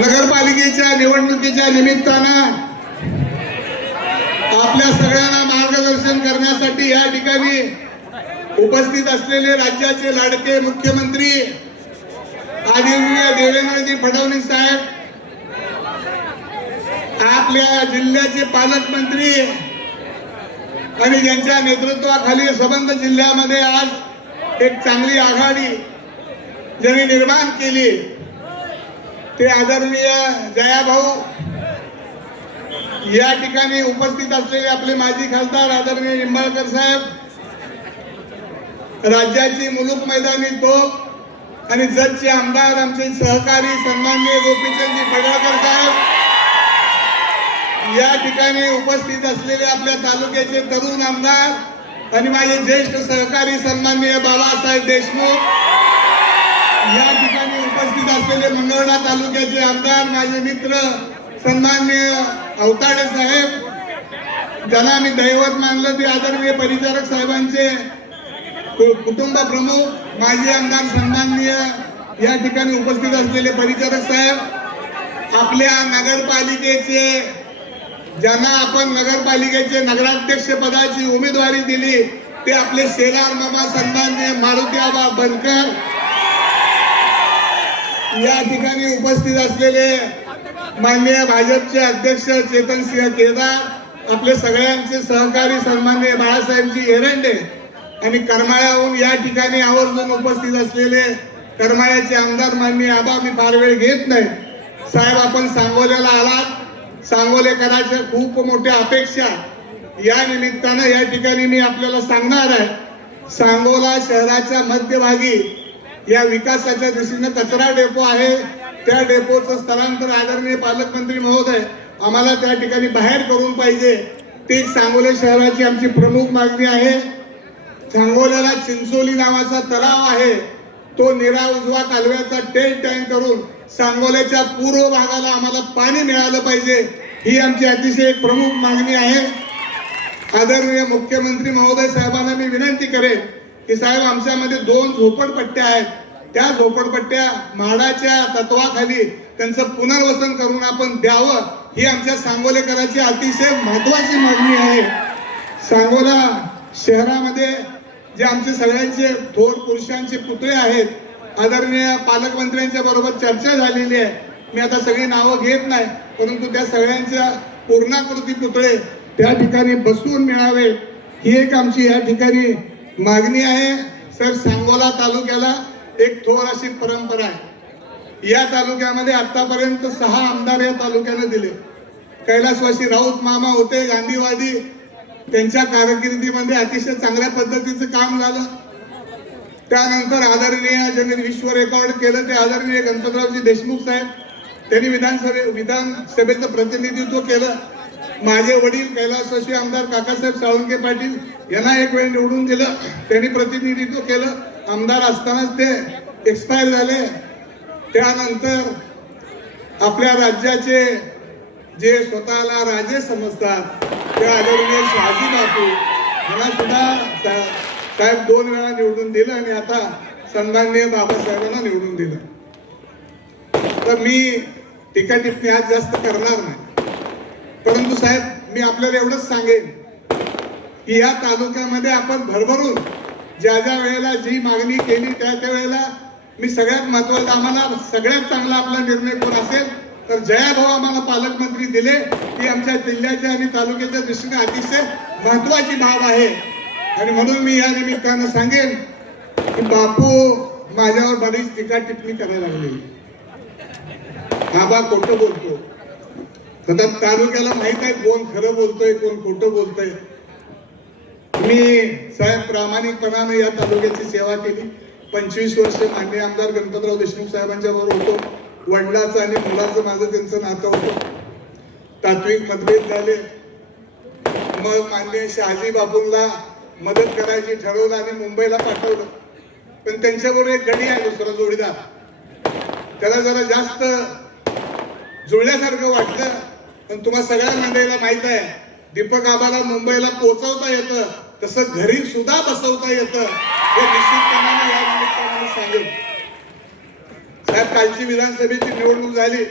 नगरपालिकेच्या निवडणुकीच्या निमित्तानं आपल्या सगळ्यांना मार्गदर्शन करण्यासाठी या ठिकाणी उपस्थित असलेले राज्याचे लाडके मुख्यमंत्री आदरणीय देवेंद्रजी फडणवीस साहेब, आपल्या जिल्ह्याचे पालकमंत्री आणि ज्यांच्या नेतृत्वाखाली संबंध जिल्ह्यामध्ये आज एक चांगली आघाडी ज्यांनी निर्माण केली ते आदरणीय जयाभाऊ, या ठिकाणी उपस्थित असलेले आपले माजी खासदार आदरणीय निंबाळकर साहेब, राज्याची मुलूक मैदानी तोफ आणि जतचे आमदार आमचे सहकारी सन्माननीय गोपीचंदजी पडळकर साहेब, या ठिकाणी उपस्थित असलेले आपल्या तालुक्याचे तरुण आमदार आणि माझे ज्येष्ठ सहकारी सन्माननीय बाबासाहेब देशमुख, या ठिकाणी उपस्थित असलेले मंगळवेढा तालुक्याचे आमदार माझे मित्र सन्माननीय अवताडे साहेब, ज्यांना मी दैवत मानलं ते आदरणीय परिचारक साहेबांचे कुटुंब प्रमुख माजी आमदार सन्माननीय या ठिकाणी उपस्थित असलेले परिचारक साहेब, आपल्या नगरपालिकेचे ज्यांना आपण नगरपालिकेचे नगराध्यक्ष पदाची उमेदवारी दिली ते आपले शेलार मामा सन्माननीय मारुती आबा बनकर, या ठिकाणी उपस्थित असलेले माननीय भाजपचे अध्यक्ष चेतनसिंह केदार, आपले सगळ्यांचे सहकारी सन्माननीय बाळासाहेबजी एरंडे आणि करमाळ्याहून या ठिकाणी आवर्जून उपस्थित असलेले करमाळ्याचे आमदार माननीय आबा, मी फार वेळ घेत नाही साहेब, आपण सांगोल्याला आलात, सांगोलेकरांच्या खूप मोठ्या अपेक्षा या निमित्तानं या ठिकाणी मी आपल्याला सांगणार आहे। सांगोला शहराच्या मध्यभागी या विकासाच्या दिशेने कचरा डेपो आहे, त्या डेपोचं स्थलांतर आदरणीय पालकमंत्री महोदय आम्हाला त्या ठिकाणी बाहेर करून पाहिजे, ती सांगोला शहराची आमची प्रमुख मागणी आहे। सांगोल्याला चिंचोली नावाचा तलाव आहे, तो निरा उजवा कालव्याचा टेल टँक करून सांगोल्याच्या पूर्व भागाला आम्हाला पाणी मिळालं पाहिजे, ही आमची अतिशय एक प्रमुख मागणी आहे। आदरणीय मुख्यमंत्री महोदय साहेबांना मी विनंती करेन की साहेब, आमच्यामध्ये 2 झोपडपट्ट्या आहेत, त्या झोपडपट्ट्या म्हाडाच्या तत्वाखाली त्यांचं पुनर्वसन करून आपण द्यावं, ही आमच्या सांगोलेकरांची अतिशय महत्वाची मागणी आहे। सांगोला शहरामध्ये जे आमचे सगळ्यांचे थोर पुरुषांचे पुतळे आहेत, आदरणीय पालकमंत्र्यांच्या बरोबर चर्चा झालेली आहे, मी आता सगळी नावं घेत नाही, परंतु त्या सगळ्यांच्या पूर्णाकृती पुतळे त्या ठिकाणी बसवून मिळावे, ही एक आमची या ठिकाणी मागणी आहे। सर, सांगोला तालुक्याला एक थोर अशी परंपरा आहे, या तालुक्यामध्ये आतापर्यंत 6 आमदार या तालुक्याने दिले। कैलासवासी राऊत मामा होते गांधीवादी, त्यांच्या कारकिर्दीमध्ये अतिशय चांगल्या पद्धतीचं काम झालं। त्यानंतर आदरणीय ज्यांनी विश्व रेकॉर्ड केलं ते आदरणीय गणपतरावजी देशमुख साहेब, त्यांनी विधानसभेचं प्रतिनिधित्व केलं। माझे वडील कैलासवासी आमदार काकासाहेब साळुंके पाटील यांना एक वेळ निवडून दिलं, त्यांनी प्रतिनिधित्व केलं, आमदार असतानाच ते एक्सपायर झाले। त्यानंतर आपल्या राज्याचे जे स्वतःला राजे समजतात ते आदरणीय शहाजी बापू यांना सुद्धा साहेब 2 वेळा निवडून दिलं आणि आता सन्माननीय बाबासाहेबांना निवडून दिलं। तर मी टीका टिप्पणी आज जास्त करणार नाही, परंतु साहेब मी आपल्याला एवढंच सांगेन की या तालुक्यामध्ये आपण भरभरून ज्या वेळेला जी मागणी केली त्या वेळेला मी सगळ्यात महत्वाचं, आम्हाला सगळ्यात चांगला आपला निर्णय कोण असेल तर जयाभाऊ आम्हाला पालकमंत्री दिले, ही आमच्या जिल्ह्याच्या आणि तालुक्याच्या दृष्टीने अतिशय महत्वाची बाब आहे। आणि म्हणून मी या निमित्तानं सांगेन की बापू माझ्यावर बरीच टीका टिप्पणी करायला लागली, आबा खोटं बोलतो, आता तालुक्याला माहित आहे कोण खरं बोलतोय कोण खोटं बोलतोय। मी साहेब प्रामाणिकपणाने या तालुक्याची सेवा केली, 25 वर्ष माननीय आमदार गणपतराव देशमुख साहेबांच्या बरोबर होतो, वडिलाचं आणि मुलाचं माझं त्यांचं नातं होतं, तात्विक मतभेद झाले, मग माननीय शहाजी बापूंना मदत करायची ठरवलं आणि मुंबईला पाठवलं, पण त्यांच्याबरोबर एक गडी आहे दुसरा जोडीदार, त्याला जरा जास्त जुळल्यासारखं वाटलं, पण तुम्हा सगळ्या मंडळीला माहित आहे दीपक आबाला मुंबईला पोहोचवता येतं तसं घरी सुद्धा बसवता येतं, हे निश्चितपणाने या निमित्ताने सांगेन। साहेब, कालची विधानसभेची निवडणूक झाली,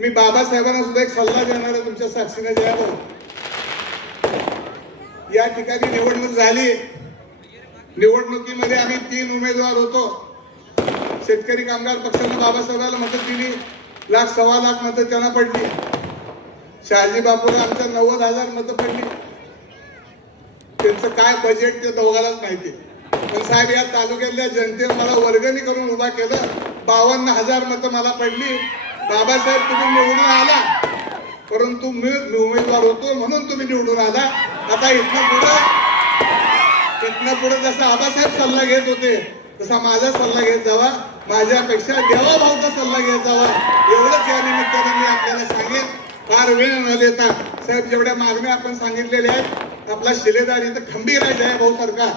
मी बाबासाहेबांना सुद्धा एक सल्ला देणार आहे तुमच्या साक्षीने जयाभाऊ. या ठिकाणी निवडणूक झाली. निवडणुकीमध्ये आम्ही 3 उमेदवार होतो. शेतकरी कामगार पक्षानं बाबासाहेबांना मतं दिली, 1,00,000 सव्वा लाख मतं त्यांना पडली. शहाजी बापूला आमच्या 90,000 मतं पडली. त्यांचं काय बजेट ते दोघांनाच माहिती. पण साहेब, या तालुक्यातल्या जनतेने मला वर्गणी करून उभा केलं. 52,000 मतं मला पडली. बाबासाहेब, तुम्ही निवडून आला, परंतु मी उमेदवार होतो म्हणून तुम्ही निवडून आला. आता इथनं पुढे जसा आबासाहेब सल्ला घेत होते तसा माझा सल्ला घेत जावा. माझ्यापेक्षा देवाभाऊचा सल्ला घेत जावा. एवढंच या निमित्तानं मी आपल्याला सांगेन. फार वेळ न देता साहेब, जेवढ्या मागण्या आपण सांगितलेल्या आहेत, आपला शिलेदार इथं खंबीर आहे जयाभाऊ सारखा.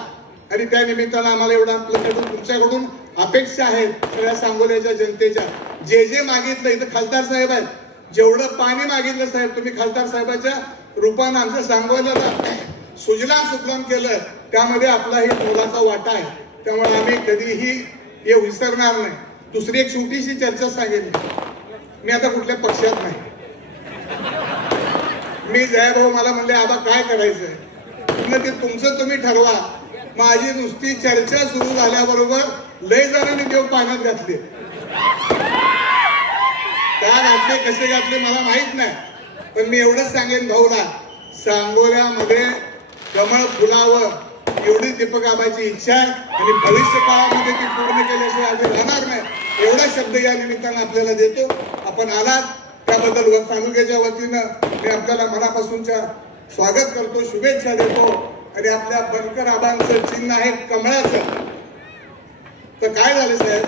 आणि त्या निमित्तानं आम्हाला एवढं आपल्याकडून तुमच्याकडून अपेक्षा आहे सगळ्या सांगोल्याच्या जनतेच्या. जे मागितलं, इथं खासदार साहेब आहेत, जेवढं पाणी मागितलं साहेब तुम्ही खासदार साहेबाच्या रूपानं आमच्या सांगोल्याला सुजलाम सुफलाम केलं, त्यामध्ये आपलाही मोलाचा वाटा आहे. त्यामुळे आम्ही कधीही हे विसरणार नाही. दुसरी एक छोटीशी चर्चा सांगितली. मी आता कुठल्या पक्षात नाही. मी जयाभाऊ मला म्हणले, आबा काय करायचंय? मग ते तुमचं तुम्ही ठरवा. माझी नुसती चर्चा सुरू झाल्याबरोबर लय जणांनी देव पाण्यात घातले. का घातले, कसे घातले मला माहित नाही. पण मी एवढंच सांगेन भाऊला, सांगोल्यामध्ये कमळ फुलावं एवढी दीपक आबाची इच्छा आहे. आणि भविष्य काळामध्ये ती पूर्ण केल्याशिवाय आम्ही राहणार नाही. एवढा शब्द या निमित्तानं आपल्याला देतो. आपण आलात त्याबद्दल तालुक्याच्या वतीनं मी आपल्याला मनापासूनच्या स्वागत करतो, शुभेच्छा देतो. आणि आपल्या बनकर आबांचं चिन्ह आहे कमळाचं. तर काय झालं साहेब,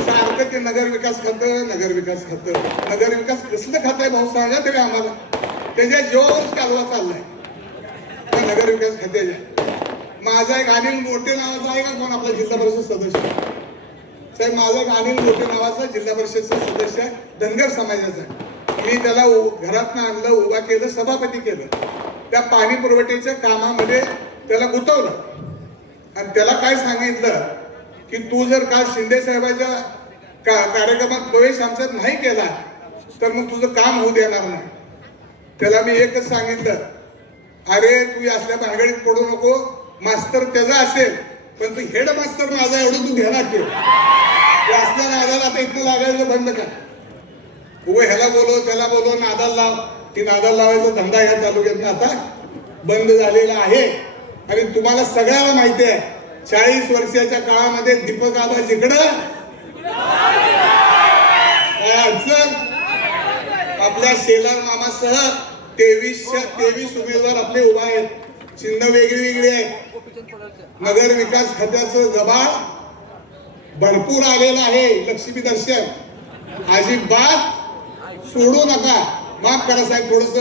सारखं ते नगर विकास खातं, नगर विकास खातं, नगर विकास कसलं खातं आहे भाऊ सांगा तरी आम्हाला. त्याच्या जेव्हाच कालवा चाललाय त्या नगर विकास खात्याच्या. माझा एक अनिल मोठे नावाचा आहे का कोण आपला जिल्हा परिषद सदस्य साहेब? माझा एक अनिल मोठे नावाचा जिल्हा परिषदचा सदस्य आहे, धनगर समाजाचा आहे. मी त्याला घरातनं आणलं, उभा केलं, सभापती केलं. त्या पाणी पुरवठ्याच्या कामामध्ये त्याला गुंतवलं. आणि त्याला काय सांगितलं की तू जर का शिंदे साहेबाच्या कार्यक्रमात प्रवेश आमच्यात नाही केला तर मग तुझं काम होऊ देणार नाही. त्याला मी एकच सांगितलं, अरे तू असल्या भानगडीत पडू नको. मास्तर त्याचा असेल पण तू हेड मास्तर माझा एवढं तू ध्यानात ठेव. असल्या नादाला आता इथं लागायचं बंद कर. ह्याला बोलव त्याला बोलव, नादाला लाव. ती नादाला लावायचा धंदा या तालुक्यातनं आता बंद झालेला आहे. आणि तुम्हाला सगळ्याला माहिती आहे 40 वर्षाच्या काळामध्ये दीपक आबा जिकडं अडचण, आपल्या शेलार मामासह 23 उमेदवार आपले उभा आहेत. चिन्ह वेगळी वेगळी आहे. नगर विकास खात्याचं जबाळ भरपूर आलेलं आहे. लक्ष्मी दर्शन अजिबात सोडू नका. माफ करा साहेब, थोडस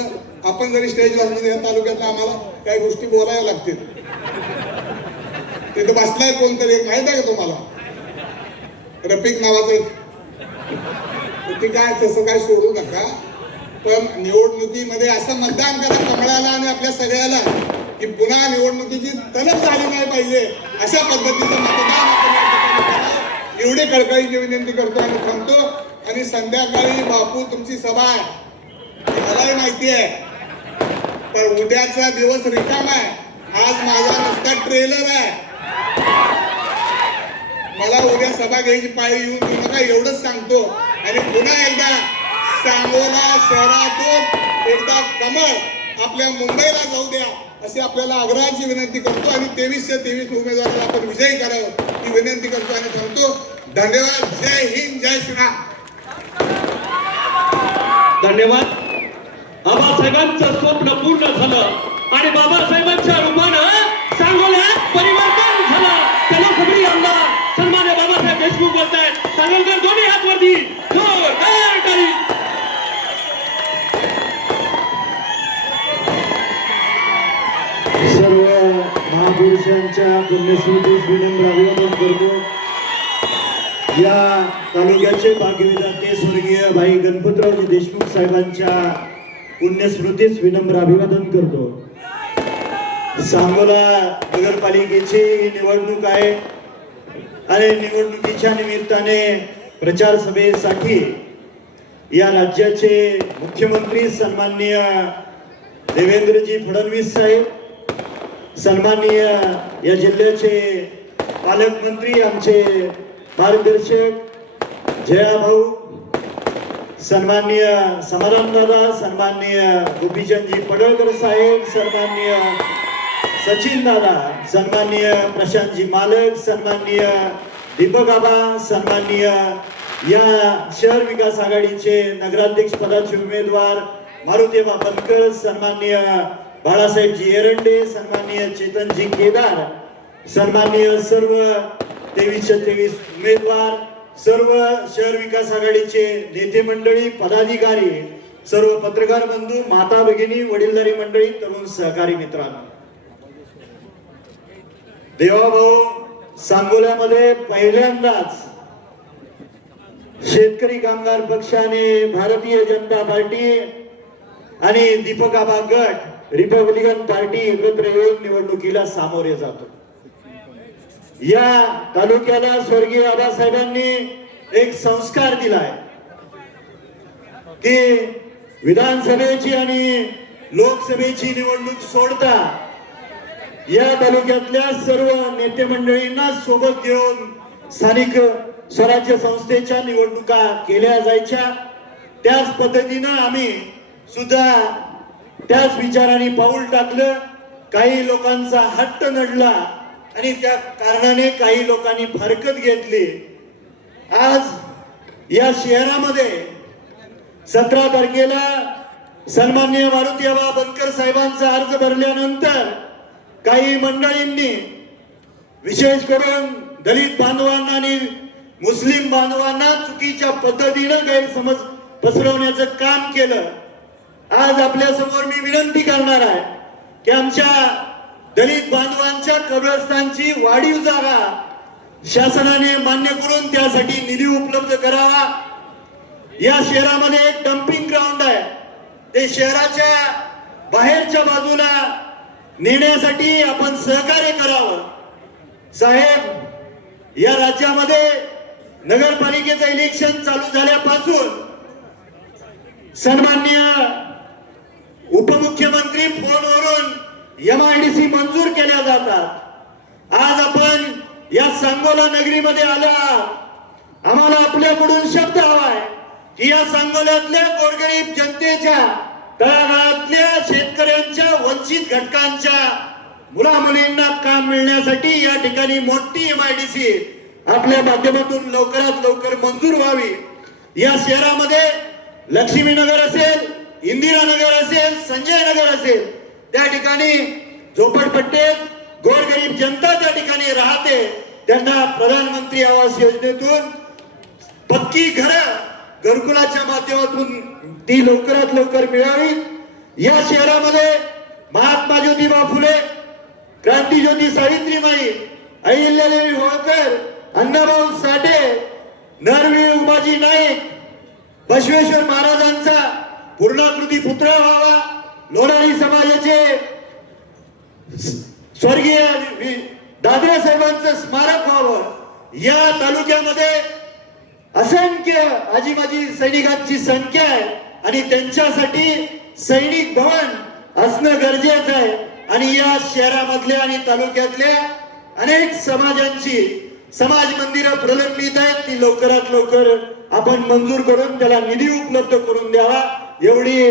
आपण जरी स्टेजवर या तालुक्यात आम्हाला काही गोष्टी बोलायला लागतील. तिथं बसलाय कोणतरी माहित आहे का तुम्हाला? रफिक नावाचं. ते काय तसं काय सोडू नका. पण निवडणुकीमध्ये असं मतदान करा कमळाला आणि आपल्या सगळ्याला की पुन्हा निवडणुकीची तलब झाली नाही पाहिजे अशा पद्धतीचं मतदान आपण एवढी कळकळीची विनंती करतो आणि थांबतो. आणि संध्याकाळी बापू तुमची सभा आहे मलाही माहिती आहे, पण उद्याचा दिवस रिकामा आहे. आज माझा नुसता ट्रेलर आहे. मला उद्या सभा घ्यायची पाळी येऊन देऊ नका एवढंच सांगतो. आणि पुन्हा एकदा सांगोला शहरातून एकदा कमळ आपल्या मुंबईला जाऊ द्या अशी आपल्याला आग्रहाची विनंती करतो. आणि 23 उमेदवाराला आपण विजयी करावं ही विनंती करतो आणि सांगतो. धन्यवाद. जय हिंद, जय श्रीराम. धन्यवाद. बाबासाहेबांचं स्वप्न पूर्ण झालं आणि बाबासाहेबांच्या रूपानं सांगोल्यात परिवर्तन झालं. त्याला खबरी आमदार सन्मान्य बाबासाहेब देशमुख बोलतायत. सांगोलकर दोन्ही हात वरती, जोरदार टाळी. सर्व महापुरुषांच्या पुण्यस्मृतीस विनम्र अभिवादन करतो. या तालुक्याचे भाग्यविधाते स्वर्गीय भाई गणपतरावजी देशमुख साहेबांच्या पुण्यस्मृतीस विनम्र अभिवादन करतो. सांगोला नगरपालिकेची निवडणूक आहे आणि निवडणुकीच्या निमित्ताने प्रचार सभेसाठी या राज्याचे मुख्यमंत्री सन्माननीय देवेंद्रजी फडणवीस साहेब, सन्माननीय या जिल्ह्याचे पालकमंत्री आमचे मार्गदर्शक जयाभाऊ, सन्माननीय समाधान दादा, सन्माननीय गोपीचंदजी पडळकर साहेब, सन्माननीय सचिन दादा, सन्माननीय प्रशांतजी मालक, सन्माननीय दीपक आबा, सन्माननीय या शहर विकास आघाडीचे नगराध्यक्ष पदाचे उमेदवार मारुतीबा बनकर, सन्माननीय बाळासाहेबजी एरंडे, सन्माननीय चेतनजी केदार, सन्माननीय सर्व 2323 उमेदवार, सर्व शहर विकास आघाडीचे नेते मंडळी, पदाधिकारी, सर्व पत्रकार बंधू, माता भगिनी, वडीलधारी मंडळी, तरुण सहकारी मित्रांनो, देवाभाऊ सांगोल्यामध्ये पहिल्यांदाच शेतकरी कामगार पक्षाने, भारतीय जनता पार्टी आणि दीपक आबा गट, रिपब्लिकन पार्टी एकत्र येऊन निवडणुकीला सामोरे जातो. या तालुक्याला स्वर्गीय आबासाहेबांनी एक संस्कार दिलाय की विधानसभेची आणि लोकसभेची निवडणूक सोडता या तालुक्यातल्या सर्व नेते मंडळींना सोबत घेऊन स्थानिक स्वराज्य संस्थेच्या निवडणुका केल्या जायच्या. त्याच पद्धतीनं आम्ही सुद्धा त्याच विचाराने पाऊल टाकलं. काही लोकांचा हट्ट नडला आणि त्या कारणाने काही लोकांनी फारकत घेतली. आज या शहरामध्ये 17 तारखेला सन्माननीय मारुतीबा बनकर साहेबांचा अर्ज भरल्यानंतर काही मंडळींनी, विशेष करून दलित बांधवांना आणि मुस्लिम बांधवांना चुकीच्या पद्धतीनं गैरसमज पसरवण्याचं काम केलं. आज आपल्या समोर मी विनंती करणार आहे की आमच्या दलित बांधवांच्या कब्रस्तानची वाढीव जागा शासनाने मान्य करून त्यासाठी निधी उपलब्ध करावा. या शहरामध्ये एक डम्पिंग ग्राउंड आहे, ते शहराच्या बाहेरच्या बाजूला नेण्यासाठी आपण सहकार्य करावं. साहेब, या राज्यामध्ये नगरपालिकेचं इलेक्शन चालू झाल्यापासून सन्माननीय उपमुख्यमंत्री फोनवरून MIDC मंजूर केल्या जातात. आज आपण या सांगोला नगरीमध्ये आलो आहात. आम्हाला आपल्याकडून शब्द हवाय की या सांगोल्यातल्या गोरगरीब जनतेच्या, तळागाळातल्या शेतकऱ्यांच्या, वंचित घटकांच्या मुला मुलींना काम मिळण्यासाठी या ठिकाणी मोठी MIDC आपल्या माध्यमातून लवकरात लवकर मंजूर व्हावी. या शहरामध्ये लक्ष्मीनगर असेल, इंदिरानगर असेल, संजय नगर असेल, त्या ठिकाणी झोपडपट्टीत गोरगरीब जनता त्या ठिकाणी राहते. त्यांना प्रधानमंत्री आवास योजनेतून पक्की घरं घरकुलाच्या माध्यमातून ती लवकरात लवकर मिळावी. या शहरामध्ये महात्मा ज्योतिबा फुले, क्रांतीज्योती सावित्रीबाई, अहिल्यादेवी होळकर, अण्णाभाऊ साठे, नरवीर उमाजी नाईक, बसवेश्वर महाराजांचा पूर्णाकृती पुतळा व्हावा. लोणारी समाजाचे स्वर्गीय दादरे साहेबांचं स्मारक व्हावं. या तालुक्यामध्ये असंख्य आजीमाजी सैनिकांची संख्या आहे आणि त्यांच्यासाठी सैनिक भवन असणं गरजेचं आहे. आणि या शहरामधल्या आणि तालुक्यातल्या अनेक समाजांची समाज मंदिरं प्रलंबित आहेत, ती लवकरात लवकर आपण मंजूर करून त्याला निधी उपलब्ध करून द्यावा, एवढी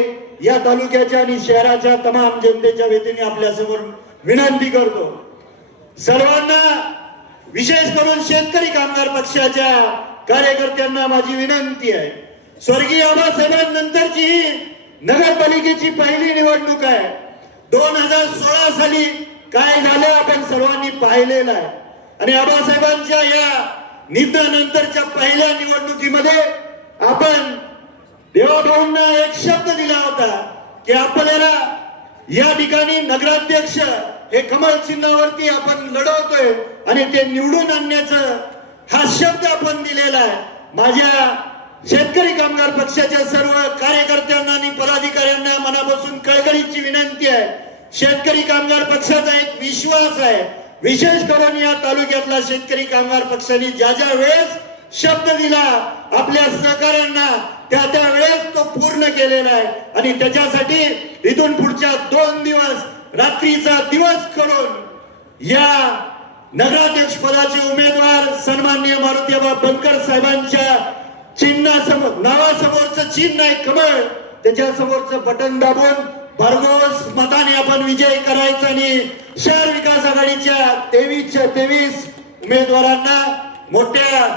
या तालुक्याच्या आणि शहराच्या तमाम जनतेच्या वतीने आपल्या समोर विनंती करतो. सर्वांना, विशेष करून शेतकरी कामगार पक्षाच्या कार्यकर्त्यांना माझी विनंती आहे, स्वर्गीय आबासाहेबांनंतरची ही नगरपालिकेची पहिली निवडणूक आहे. 2016 साली काय झालं आपण सर्वांनी पाहिलेलं आहे. आणि आबासाहेबांच्या या निधनानंतरच्या पहिल्या निवडणुकीमध्ये आपण देवाभाऊंना एक शब्द दिला होता की आपल्याला या ठिकाणी नगराध्यक्ष हे कमळ चिन्हावरती आपण लढवतोय आणि ते निवडून आणण्याचं हा शब्द आपण दिलेला आहे. माझ्या शेतकरी कामगार पक्षाच्या सर्व कार्यकर्त्यांना आणि पदाधिकाऱ्यांना मनापासून कळकळीची विनंती आहे. शेतकरी कामगार पक्षाचा एक विश्वास आहे, विशेष करून या तालुक्यातला शेतकरी कामगार पक्षाने ज्या ज्या वेळेस शब्द दिला आपल्या सहकाऱ्यांना त्या वेळेस तो पूर्ण केलेला आहे आणि त्याच्यासाठी इथून पुढच्या 2 दिवस रात्रीचा दिवस करून या नगराध्यक्ष पदाचे उमेदवार सन्माननीय मारुतीबा बनकर साहेबांच्या चिन्हासमोर नावासमोरचं चिन्ह आहे कमळ, त्याच्या समोरचं बटन दाबून भरघोस मताने आपण विजय करायचा आणि शहर विकास आघाडीच्या 23च्या 23 उमेदवारांना मोठ्या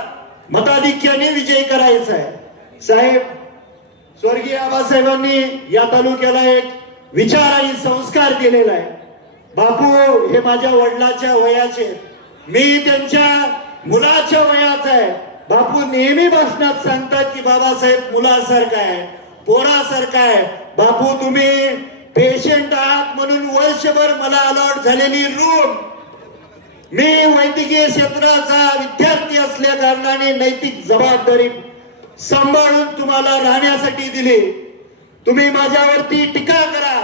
मताधिक्याने विजय करायचा आहे। साहेब, स्वर्गीय आबासाहेबांनी या तालुक्याला एक विचार आणि संस्कार दिलेला आहे। बापू हे माझ्या वडिलाच्या वयाचे, मी त्यांच्या मुलाच्या वयाचा आहे। बापू नेहमी भाषणात सांगतात की बाबासाहेब मुलासारखा आहे, पोरासारखा आहे। बापू तुम्ही पेशंट आहात म्हणून वर्षभर मला अलॉट झालेली रूम मी वैद्यकीय क्षेत्राचा विद्यार्थी असल्या कारणाने नैतिक जबाबदारी सांभाळून तुम्हाला राहण्यासाठी दिली। तुम्ही माझ्यावरती टीका करा,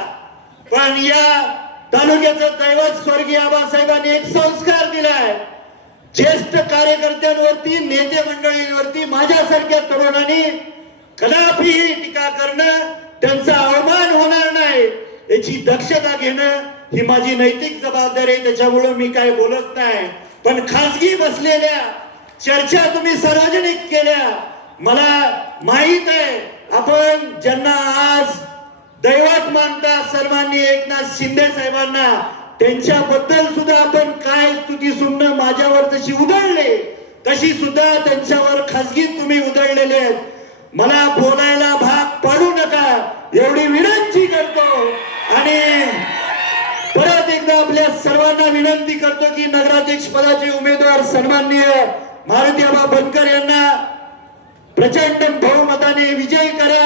पण या तालुक्याचं दैवत स्वर्गीय आबासाहेबांनी एक संस्कार दिलाय। ज्येष्ठ कार्यकर्त्यांवरती, नेते मंडळींवरती माझ्यासारख्या तरुणांनी कदापिही टीका करणं, त्यांचा अवमान होणार नाही याची दक्षता घेणं ही माझी नैतिक जबाबदारी आहे। त्याच्यामुळे मी काय बोलत नाही, पण खासगी बसलेल्या चर्चा तुम्ही सार्वजनिक केल्या। मला माहित आहे आपण ज्यांना आज दैवत मानता सन्माननीय एकनाथ शिंदे साहेबांना, त्यांच्याबद्दल सुद्धा आपण काय स्तुती सुमनं माझ्यावर जशी उधळले तशी सुद्धा त्यांच्यावर खासगी तुम्ही उधळलेले आहेत। मला बोलायला भाग पाडू नका एवढी विनंती करतो आणि परत एकदा आपल्या सर्वांना विनंती करतो की नगराध्यक्ष पदाचे उमेदवार सन्माननीय मारुतीबा बनकर यांना प्रचंड बहुमताने विजयी करा।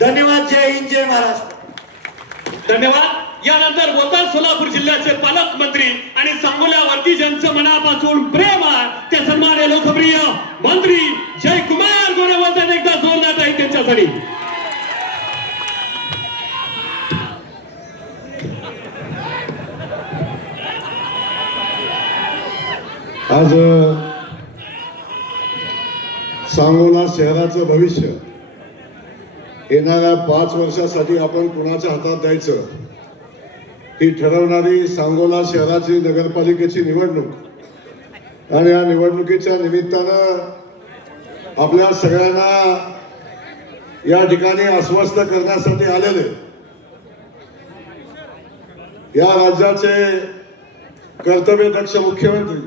धन्यवाद। जय हिंद, जय महाराष्ट्र। धन्यवाद। यानंतर बोलतात सोलापूर जिल्ह्याचे पालकमंत्री आणि सांगोल्यावरती ज्यांचं मनापासून प्रेम आहे ते सन्माननीय लोकप्रिय मंत्री जयकुमार गोरे बोलतात। एकदा जोरदार आहे त्यांच्यासाठी। आज सांगोला शहराचं भविष्य येणाऱ्या 5 वर्षासाठी आपण कुणाच्या हातात द्यायचं ही ठरवणारी सांगोला शहराची नगरपालिकेची निवडणूक आणि या निवडणुकीच्या निमित्तानं आपल्या सगळ्यांना या ठिकाणी आश्वस्त करण्यासाठी आलेले या राज्याचे कर्तव्यदक्ष मुख्यमंत्री,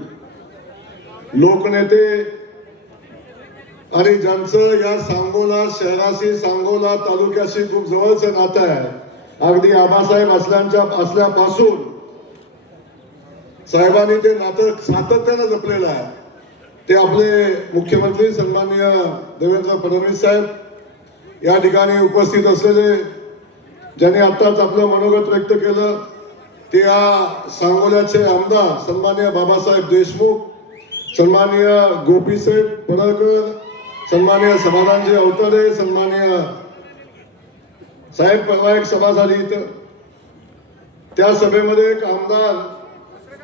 लोकनेते आणि ज्यांचं या सांगोला शहराशी, सांगोला तालुक्याशी खूप जवळचं नातं आहे, अगदी आबासाहेब असल्यापासून साहेबांनी ते नातं सातत्यानं जपलेलं आहे, ते आपले मुख्यमंत्री सन्माननीय देवेंद्र फडणवीस साहेब, या ठिकाणी उपस्थित असलेले ज्यांनी आत्ताच आपलं मनोगत व्यक्त केलं ते या सांगोल्याचे आमदार सन्माननीय बाबासाहेब देशमुख, सन्माननीय गोपीसाहेब पडळकर, सन्माननीय समाधानजी अवताडे, सन्माननीय साहेब, परवा एक सभा झाली इथं, त्या सभेमध्ये एक आमदार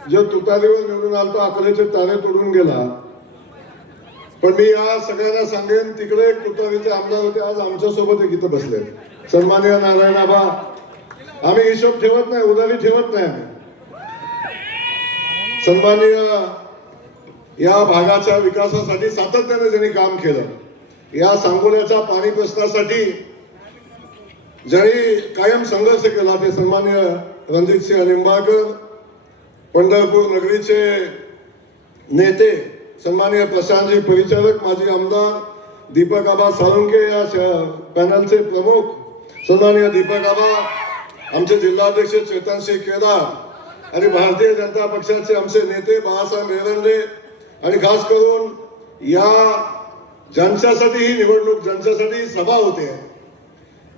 जो तुतारीवर निवडून आलता अकलेचे तारे तोडून गेला, पण मी या सगळ्यांना सांगेन तिकडे एक तुतारीचे आमदार होते, आज आमच्या सोबत एक इथं बसले, सन्माननीय नारायण आबा। आम्ही हिशोब ठेवत नाही, उधारी ठेवत नाही आम्ही। सन्माननीय या भागाच्या विकासासाठी सातत्याने ज्यांनी काम केलं, या सांगोल्याच्या पाणी प्रश्नासाठी ज्यांनी कायम संघर्ष केला ते सन्माननीय रणजितसिंह निंबाळकर, पंढरपूर नगरीचे नेते सन्माननीय प्रशांतजी परिचारक, माजी आमदार दीपक आबा साळुंके, या पॅनलचे प्रमुख सन्माननीय दीपक आबा, आमचे जिल्हाध्यक्ष चेतनसिंह केदार आणि भारतीय जनता पक्षाचे आमचे नेते बाळासाहेब मेहरंडे, आणि खास करून या ज्यांच्यासाठी ही निवडणूक, ज्यांच्यासाठी सभा होते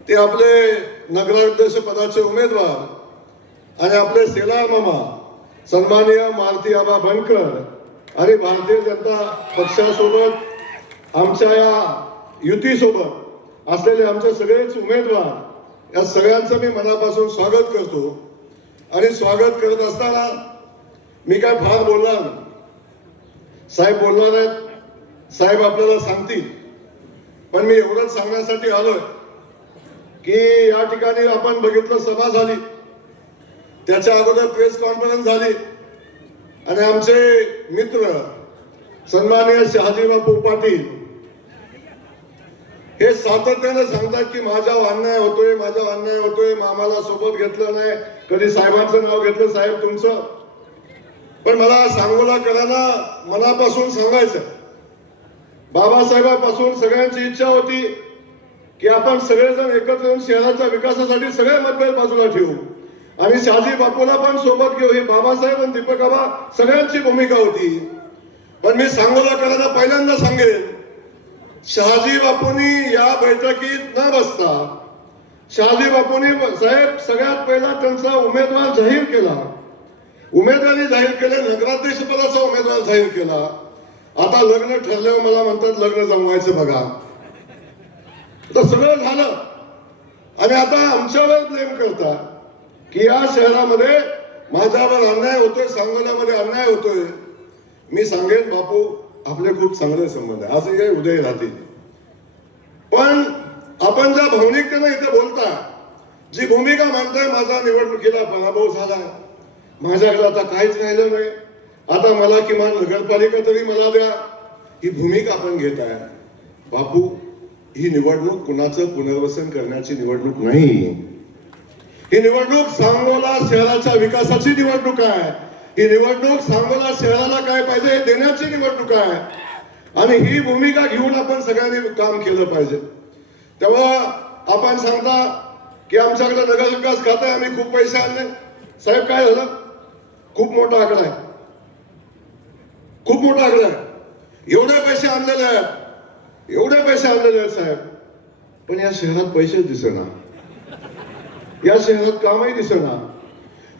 ते आपले नगराध्यक्ष पदाचे उमेदवार आणि आपले सेलार मामा सन्माननीय मारुतीबा बनकर आणि भारतीय जनता पक्षासोबत आमच्या या युतीसोबत असलेले आमचे सगळेच उमेदवार, या सगळ्यांचं मी मनापासून स्वागत करतो। आणि स्वागत करत असताना मी काय फार बोलणार, साहेब बोलणार आहेत, साहेब आपल्याला सांगतील. पण मी एवढंच सांगण्यासाठी आलोय की या ठिकाणी आपण बघितलं, सभा झाली, त्याच्या अगोदर प्रेस कॉन्फरन्स झाली आणि आमचे मित्र सन्माननीय शहाजी बापू पाटील हे सातत्याने सांगतात की माझ्यावर अन्याय होतोय, माझ्यावर अन्याय होतोय, मामाला सोबत घेतलं नाही, कधी साहेबांचं नाव घेतलं, साहेब तुमचं. पण मला सांगोलाकरांना मनापासून सांगायचं, बाबासाहेबांपासून सगळ्यांची इच्छा होती की आपण सगळेजण एकत्र येऊन शहराच्या विकासासाठी सगळे मतभेद बाजूला ठेवू आणि शहाजी बापूला पण सोबत घेऊ. ही बाबासाहेब आणि दीपक आबा सगळ्यांची भूमिका होती. पण मी सांगोलाकरांना पहिल्यांदा सांगेन, शहाजी बापूंनी या बैठकीत न बसता शहाजी बापूंनी साहेब सगळ्यात पहिला त्यांचा उमेदवार जाहीर केला, उमेदवारी जाहीर केले, नगराध्यक्ष पदाचा उमेदवार जाहीर केला. आता लग्न ठरल्यावर मला म्हणतात लग्न जमवायचं बघा. तर सगळं झालं आणि आता आमच्यावर ब्लेम करता की या शहरामध्ये माझ्यावर अन्याय होतोय, सांगोल्यामध्ये अन्याय होतोय. मी सांगेन बापू आपले खूप चांगले संबंध आहे, असे काही उदय राहतील. पण आपण ज्या भावनिकतेने इथे बोलता, जी भूमिका मांडताय, माझा निवडणुकीला पराभव झाला, माझ्याकडे आता काहीच राहिलं नाही, आता मला किमान नगरपालिका तरी मला द्या, ही भूमिका आपण घेत आहे. बापू ही निवडणूक कुणाचं पुनर्वसन करण्याची निवडणूक नाही, ही निवडणूक सांगोला शहराच्या विकासाची निवडणूक आहे. ही निवडणूक सांगोला शहराला काय पाहिजे हे देण्याची निवडणूक आहे आणि ही भूमिका घेऊन आपण सगळ्यांनी काम केलं पाहिजे. तेव्हा आपण सांगता की आमच्याकडे नगर विकास खातं आहे, आम्ही खूप पैसे आणले. साहेब काय झालं? खूप मोठा आकडा आहे, खूप मोठा आकडा आहे. एवढे पैसे आणलेले आहेत, एवढे पैसे आणलेले आहेत साहेब. पण या शहरात पैसेच दिसेना, या शहरात कामही दिसेना.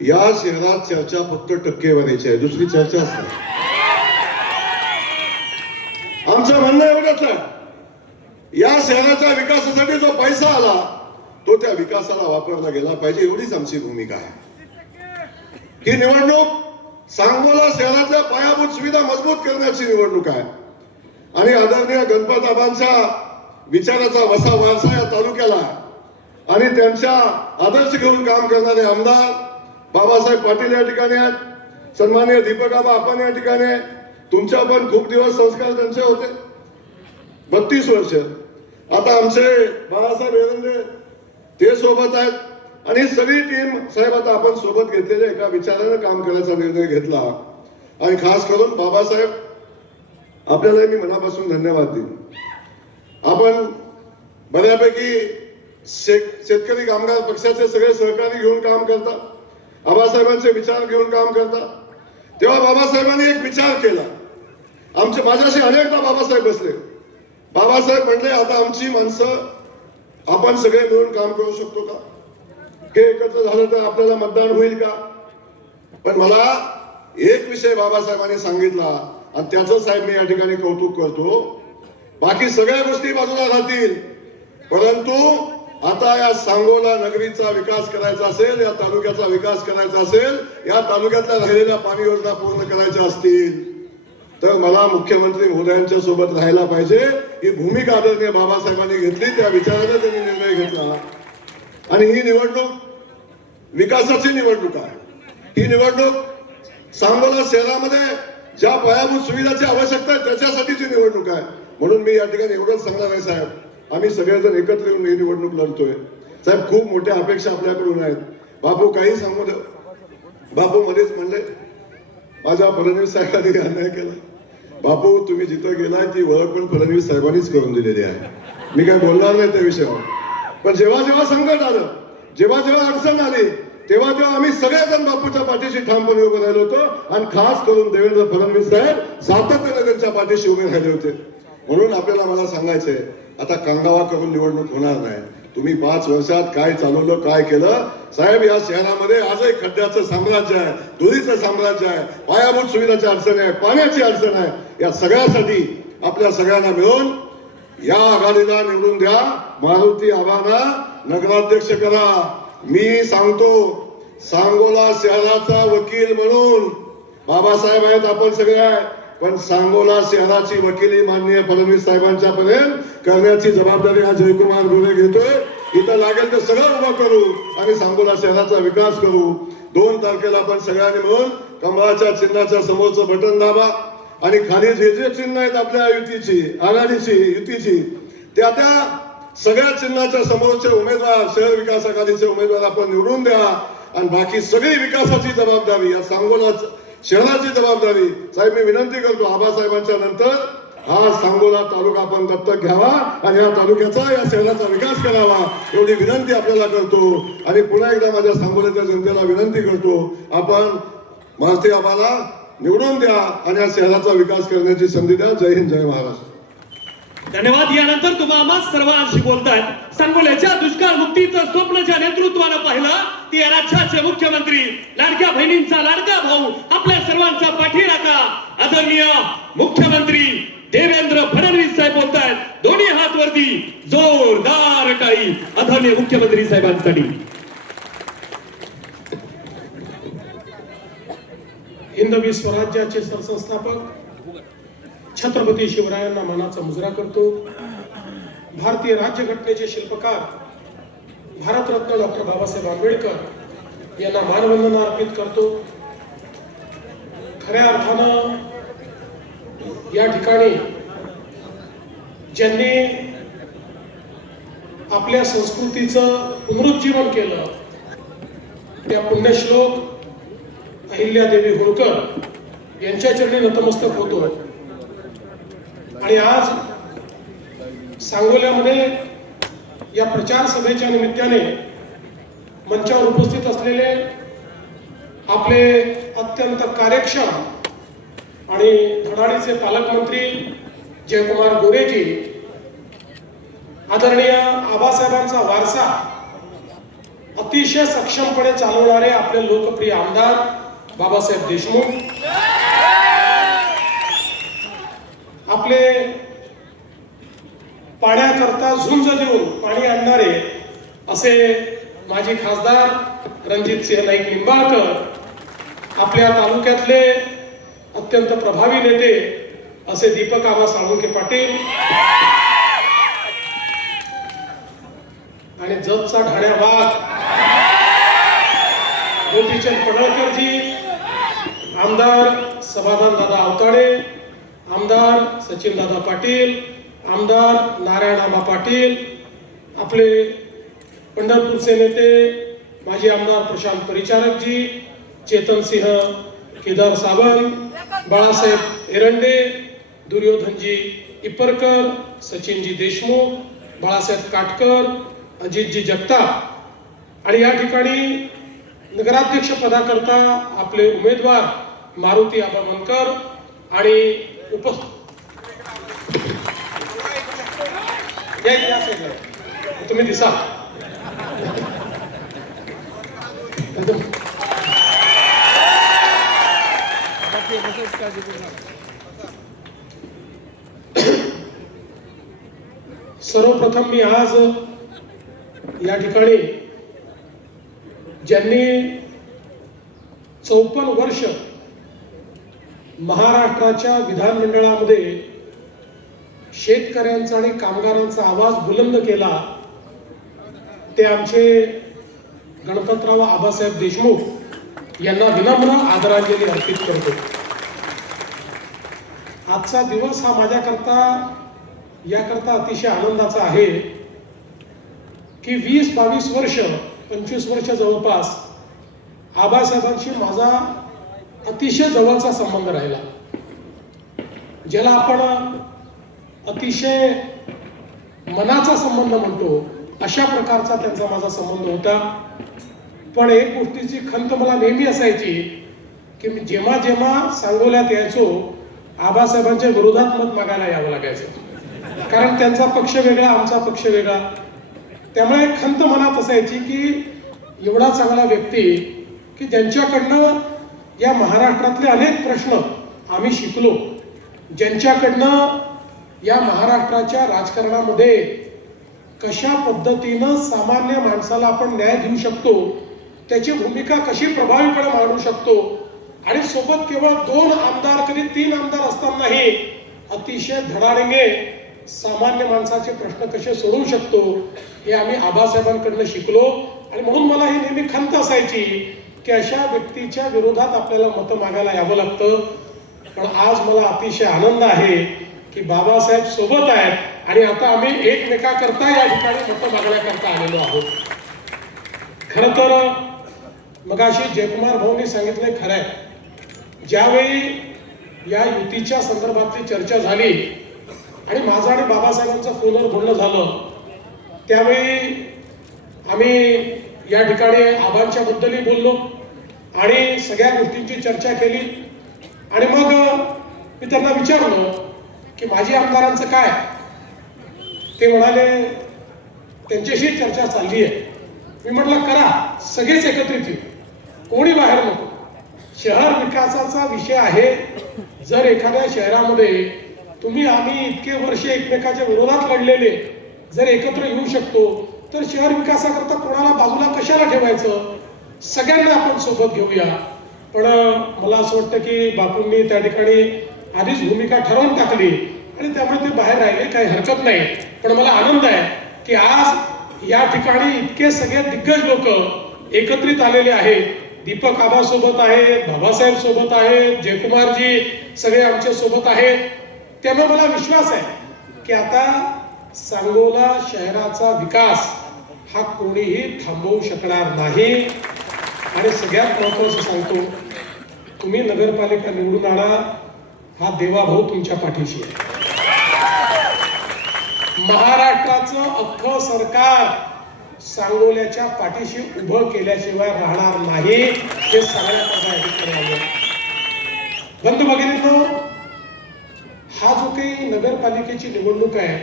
या शहरात चर्चा फक्त टक्केवारीची आहे, दुसरी चर्चा नाही. आमचं म्हणणं एवढंच आहे, या शहराच्या विकासासाठी जो पैसा आला तो त्या विकासाला वापरला गेला पाहिजे, एवढीच आमची भूमिका आहे. ही निवडणूक सांगोला शहरातल्या पायाभूत सुविधा मजबूत करण्याची निवडणूक आहे आणि आदरणीय गणपतआबांच्या विचाराचा वसा वारसा या तालुक्याला आणि त्यांच्या आदर्श घेऊन काम करणारे आमदार बाबासाहेब पाटील या ठिकाणी आहेत, सन्माननीय दीपक आबा आपण या ठिकाणी आहे. तुमच्या पण खूप दिवस संस्कार त्यांचे होते, 32 वर्ष. आता आमचे बाळासाहेब एरंडे ते सोबत आहेत आणि सगळी टीम साहेब आता आपण सोबत घेतलेले एका विचाराने काम करायचा निर्णय घेतला आणि खास करून बाबासाहेब आपल्याला मी मनापासून धन्यवाद देईन. आपण बऱ्यापैकी शेतकरी कामगार पक्षाचे सगळे सहकारी घेऊन काम करता, आबासाहेबांचे विचार घेऊन काम करता. तेव्हा बाबासाहेबांनी एक विचार केला, माझ्याशी अनेकदा बाबासाहेब बसले. बाबासाहेब म्हणले आता आमची माणसं आपण सगळे मिळून काम करू शकतो का? हे एकत्र झालं तर आपल्याला मतदान होईल का? पण मला एक विषय बाबासाहेबांनी सांगितला आणि त्याचं साहेब मी या ठिकाणी कौतुक करतो. बाकी सगळ्या गोष्टी बाजूला राहतील, परंतु आता या सांगोला नगरीचा विकास करायचा असेल, या तालुक्याचा विकास करायचा असेल, या तालुक्यातल्या राहिलेल्या पाणी योजना पूर्ण करायच्या असतील तर मला मुख्यमंत्री महोदयांच्या सोबत राहायला पाहिजे. ही भूमिका आदरणीय बाबासाहेबांनी घेतली, त्या विचाराने त्यांनी निर्णय घेतला आणि ही निवडणूक विकासाची निवडणूक आहे. ही निवडणूक सांगोला शहरामध्ये ज्या पायाभूत सुविधाची आवश्यकता आहे त्याच्यासाठीची निवडणूक आहे. म्हणून मी या ठिकाणी एवढंच सांगणार आहे साहेब, आम्ही सगळेजण एकत्र येऊन ही निवडणूक लढतोय. साहेब खूप मोठ्या अपेक्षा आपल्याकडून आहेत. बापू काही सांगू दे, बापू मध्येच म्हणले माझ्या फडणवीस साहेबांनी अन्याय केला. बापू तुम्ही जिथं गेलाय ती ओळख पण फडणवीस साहेबांनीच करून दिलेली आहे, मी काय बोलणार नाही त्या विषयावर. पण जेव्हा जेव्हा संकट आलं, जेव्हा जेव्हा अडचण आली, तेव्हा तेव्हा आम्ही सगळेजण बापूच्या पाठीशी ठामपणे उभे राहिलो होतो आणि खास करून देवेंद्र फडणवीस साहेब सातत्याने त्यांच्या पाठीशी उभे राहिले होते. म्हणून आपल्याला मला सांगायचंय, आता कांगावा करून निवडणूक होणार नाही. तुम्ही 5 वर्षात काय चालवलं, काय केलं साहेब? या शहरामध्ये आजही खड्ड्याचं साम्राज्य आहे, धुळीचं साम्राज्य आहे, पायाभूत सुविधाची अडचण आहे, पाण्याची अडचण आहे. या सगळ्यासाठी आपल्या सगळ्यांना मिळून या आघाडीला निवडून द्या, मारुती आबांना नगराध्यक्ष करा. मी सांगतो, सांगोला शहराचा वकील म्हणून बाबासाहेब आहेत, आपण सगळे आहे, पण सांगोला शहराची वकिली माननीय फडणवीस साहेबांच्या पर्यंत करण्याची जबाबदारी हा जयकुमार गोरे घेतोय. इथं लागेल तर सगळं उभं करू आणि सांगोला शहराचा विकास करू. 2 तारखेला आपण सगळ्यांनी मिळून कमळाच्या चिन्हाच्या समोरचं बटन दाबा आणि खाली जे जे चिन्ह आहेत आपल्या युतीची, आघाडीची, युतीची, त्या सगळ्या चिन्हाच्या समोरचे उमेदवार, शहर विकास आघाडीचे उमेदवार आपण निवडून द्या आणि बाकी सगळी विकासाची जबाबदारी या सांगोला शहराची जबाबदारी. साहेब मी विनंती करतो आबासाहेबांच्या नंतर हा सांगोला तालुका आपण दत्तक घ्यावा आणि या तालुक्याचा, या शहराचा विकास करावा एवढी विनंती आपल्याला करतो. आणि पुन्हा एकदा माझ्या सांगोल्याच्या जनतेला विनंती करतो, आपण मारुती आबाला निवडून द्या आणि या शहराचा विकास करण्याची संधी द्या. जय हिंद, जय महाराष्ट्र. धन्यवाद. यानंतर तुम्हा आम्हा सर्वांशी बोलतायत सांगोल्याच्या दुष्काळ मुक्तीचं स्वप्न ज्या नेतृत्वानं पाहिलं ते या राज्याचे मुख्यमंत्री, लाडक्या बहिणींचा लाडका भाऊ, आपल्या सर्वांचा पाठीराखा आदरणीय मुख्यमंत्री देवेंद्र फडणवीस साहेब बोलतायत. दोन्ही हात वरती, जोरदार टाळी आदरणीय मुख्यमंत्री साहेबांसाठी. हिंदवी स्वराज्याचे सरसंस्थापक छत्रपती शिवरायांना मानाचा मुजरा करतो. भारतीय राज्यघटनेचे शिल्पकार भारतरत्न डॉक्टर बाबासाहेब आंबेडकर यांना मानवंदना अर्पित करतो. खऱ्या अर्थानं या ठिकाणी ज्यांनी आपल्या संस्कृतीचं पुनरुज्जीवन केलं त्या पुण्यश्लोक अहिल्यादेवी होळकर यांच्या चरणी नतमस्तक होतो. आणि आज सांगोल्यामध्ये या प्रचार सभेच्या निमित्ताने मंचावर उपस्थित असलेले आपले अत्यंत कार्यक्षम आणि धडाडीचे पालकमंत्री जयकुमार गोरेजी, आदरणीय आबासाहेबांचा वारसा अतिशय सक्षमपणे चालवणारे आपले लोकप्रिय आमदार बाबासाहेब देशमुख, आपले पाण्याकरता झुंज देऊन पाणी आणणारे असे माजी खासदार रणजितसिंह नाईक निंबाळकर, आपल्या तालुक्यातले अत्यंत प्रभावी नेते असे दीपक आबा साळुंखे पाटील आणि जतचा ढाण्या वाघ गोपीचंद पडळकरजी, आमदार समाधान दादा आवताडे, आमदार सचिन दादा पाटील, आमदार नारायण आबा पाटील, आपले पंढरपूरचे नेते माजी आमदार प्रशांत परिचारकजी, चेतनसिंह केदार सावंत, बाळासाहेब एरंडे, दुर्योधनजी इपरकर, सचिनजी देशमुख, बाळासाहेब काटकर, अजितजी जगताप आणि या ठिकाणी नगराध्यक्ष पदाकरता आपले उमेदवार मारुती आबा मनकर आणि तुम्ही दिसा सर्वप्रथम मी आज या ठिकाणी ज्यांनी 54 वर्ष महाराष्ट्राच्या विधानमंडळामध्ये शेतकऱ्यांचा आणि कामगारांचा आवाज बुलंद केला ते आमचे गणपतराव आबासाहेब देशमुख यांना विनम्र आदरांजली अर्पित करतो. आजचा दिवस हा माझ्याकरता याकरता अतिशय आनंदाचा आहे की 20-22 वर्ष 25 वर्ष जवळपास आबासाहेबांशी माझा अतिशय जवळचा संबंध राहिला. ज्याला आपण अतिशय मनाचा संबंध म्हणतो अशा प्रकारचा त्यांचा माझा संबंध होता. पण एक गोष्टीची खंत मला नेहमी असायची की मी जेव्हा जेव्हा सांगोल्यात यायचो आबासाहेबांच्या विरोधात मत मागायला यावं लागायचं, कारण त्यांचा पक्ष वेगळा आमचा पक्ष वेगळा. त्यामुळे खंत मनात असायची की एवढा चांगला व्यक्ती की ज्यांच्याकडनं या महाराष्ट्रातले अनेक प्रश्न आम्ही शिकलो, ज्यांच्याकडनं या महाराष्ट्राच्या राजकारणामध्ये कशा पद्धतीनं सामान्य माणसाला आपण न्याय देऊ शकतो, त्याची भूमिका कशी प्रभावीपणे मांडू शकतो, आणि सोबत केवळ 2 आमदार कधी 3 आमदार असतानाही अतिशय धडाडीने सामान्य माणसाचे प्रश्न कसे सोडवू शकतो हे आम्ही आबासाहेबांकडनं शिकलो. आणि म्हणून मला ही नेहमी खंत असायची की अशा व्यक्तीच्या विरोधात आपल्याला मतं मागायला यावं लागतं. पण आज मला अतिशय आनंद आहे की बाबासाहेब सोबत आहेत आणि आता आम्ही एकमेकाकरता या ठिकाणी मतं मागण्याकरता आलेलो आहोत. खरं तर मगाशी जयकुमार भाऊंनी सांगितलंय खरं आहे, ज्यावेळी या युतीच्या संदर्भातली चर्चा झाली आणि माझं आणि बाबासाहेबांचं फोनवर बोलणं झालं, त्यावेळी आम्ही या ठिकाणी आबांच्या बद्दलही बोललो आणि सगळ्या गोष्टींची चर्चा केली. आणि मग मी त्यांना विचारलं की माझी आमदारांचं काय. ते म्हणाले त्यांच्याशी चर्चा चालली आहे. मी म्हटलं करा, सगळेच एकत्रित येऊ, कोणी बाहेर नको. शहर विकासाचा विषय आहे. जर एखाद्या शहरामध्ये तुम्ही आम्ही इतके वर्ष एकमेकाच्या विरोधात लढलेले जर एकत्र येऊ शकतो तर शहर विकासाकरता कोणाला बाजूला कशाला ठेवायचं, सगळ्यांना आपण सोबत घेऊया. पण मला असं वाटतं की बापूंनी त्या ठिकाणी आधीच भूमिका ठरवून टाकली आणि त्यामुळे ते बाहेर राहिले, काही हरकत नाही. पण मला आनंद आहे की आज या ठिकाणी इतके सगळे दिग्गज लोक एकत्रित आलेले आहेत. दीपक आबा सोबत आहेत, बाबासाहेब सोबत आहेत, जयकुमारजी सगळे आमच्या सोबत आहेत. त्यामुळे मला विश्वास आहे की आता सांगोला शहराचा विकास हा कोणीही थांबवू शकणार नाही. आणि सगळ्यात महत्वाचं सांगतो, तुम्ही नगरपालिका निवडून आणा, हा देवाभाऊ तुमच्या पाठीशी आहे. महाराष्ट्राचं अख्खं सरकार सांगोल्याच्या पाठीशी उभं केल्याशिवाय राहणार नाही, हे सगळ्या बंधू भगिनींनो, हा जो काही नगरपालिकेची निवडणूक आहे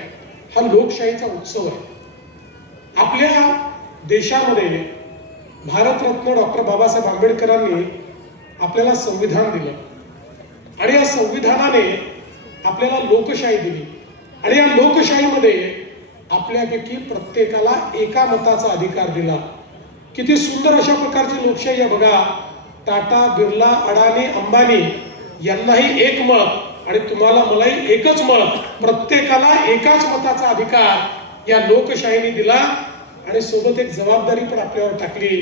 हा लोकशाहीचा उत्सव आहे. आपल्या देशामध्ये भारतरत्न डॉक्टर बाबासाहेब आंबेडकरांनी आपल्याला संविधान दिलं आणि या संविधानाने आपल्याला लोकशाही दिली. आणि या लोकशाहीमध्ये आपल्यापैकी प्रत्येकाला एका मताचा अधिकार दिला. किती सुंदर अशा प्रकारची लोकशाही आहे बघा. टाटा, बिर्ला, अडाणी, अंबानी यांनाही एक मत आणि तुम्हाला मलाही एकच मत, प्रत्येकाला एकाच मताचा अधिकार या लोकशाहीने दिला. आणि सोबत एक जबाबदारी पण आपल्यावर टाकली.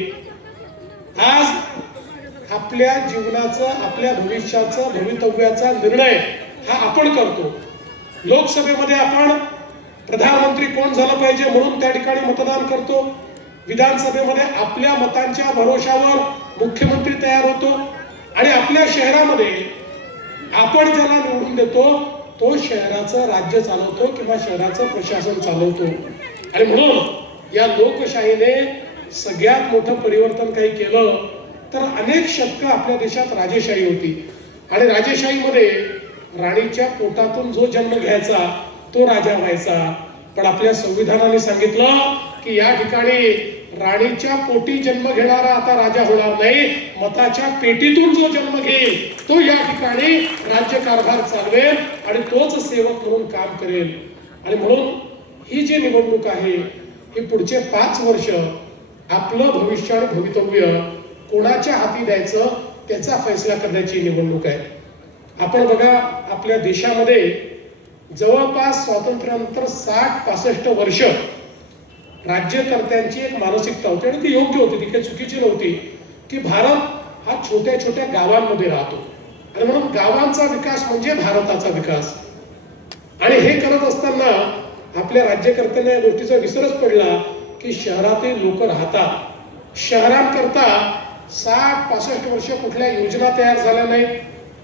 आज आपल्या जीवनाचा, आपल्या भविष्याचा, भवितव्याचा निर्णय हा आपण करतो. लोकसभेमध्ये आपण प्रधानमंत्री कोण झालं पाहिजे म्हणून त्या ठिकाणी मतदान करतो. विधानसभेमध्ये आपल्या मतांच्या भरोशावर मुख्यमंत्री तयार होतो. आणि आपल्या शहरामध्ये आपण ज्याला निवडून देतो तो शहराचं राज्य चालवतो किंवा शहराचं प्रशासन चालवतो. आणि म्हणून या लोकशाहीने सगळ्यात मोठं परिवर्तन काही केलं तर अनेक शतकं आपल्या देशात राजेशाही होती. आणि राजेशाहीमध्ये राणीच्या पोटातून जो जन्म घ्यायचा तो राजा व्हायचा. पण आपल्या संविधानाने सांगितलं की या ठिकाणी राणीच्या पोटी जन्म घेणारा आता राजा होणार नाही, मताच्या पेटीतून जो जन्म घेईल तो या ठिकाणी राज्यकारभार चालवेल आणि तोच सेवक म्हणून काम करेल. आणि म्हणून ही जी निवडणूक आहे ही पुढचे 5 वर्ष आपलं भविष्य आणि भवितव्य कोणाच्या हाती द्यायचं त्याचा फैसला करण्याची निवडणूक आहे. आपण बघा, आपल्या देशामध्ये जवळपास स्वातंत्र्यानंतर 60-65 वर्ष राज्यकर्त्यांची एक मानसिकता होती आणि ती योग्य होती, ती काही चुकीची नव्हती, की भारत हा छोट्या छोट्या गावांमध्ये राहतो आणि म्हणून गावांचा विकास म्हणजे भारताचा विकास. आणि हे करत असताना आपल्या राज्यकर्त्यांना या गोष्टीचा विसरच पडला की शहरातील लोक राहतात. शहरांकरता 60-65 वर्ष कुठल्या योजना तयार झाल्या नाहीत.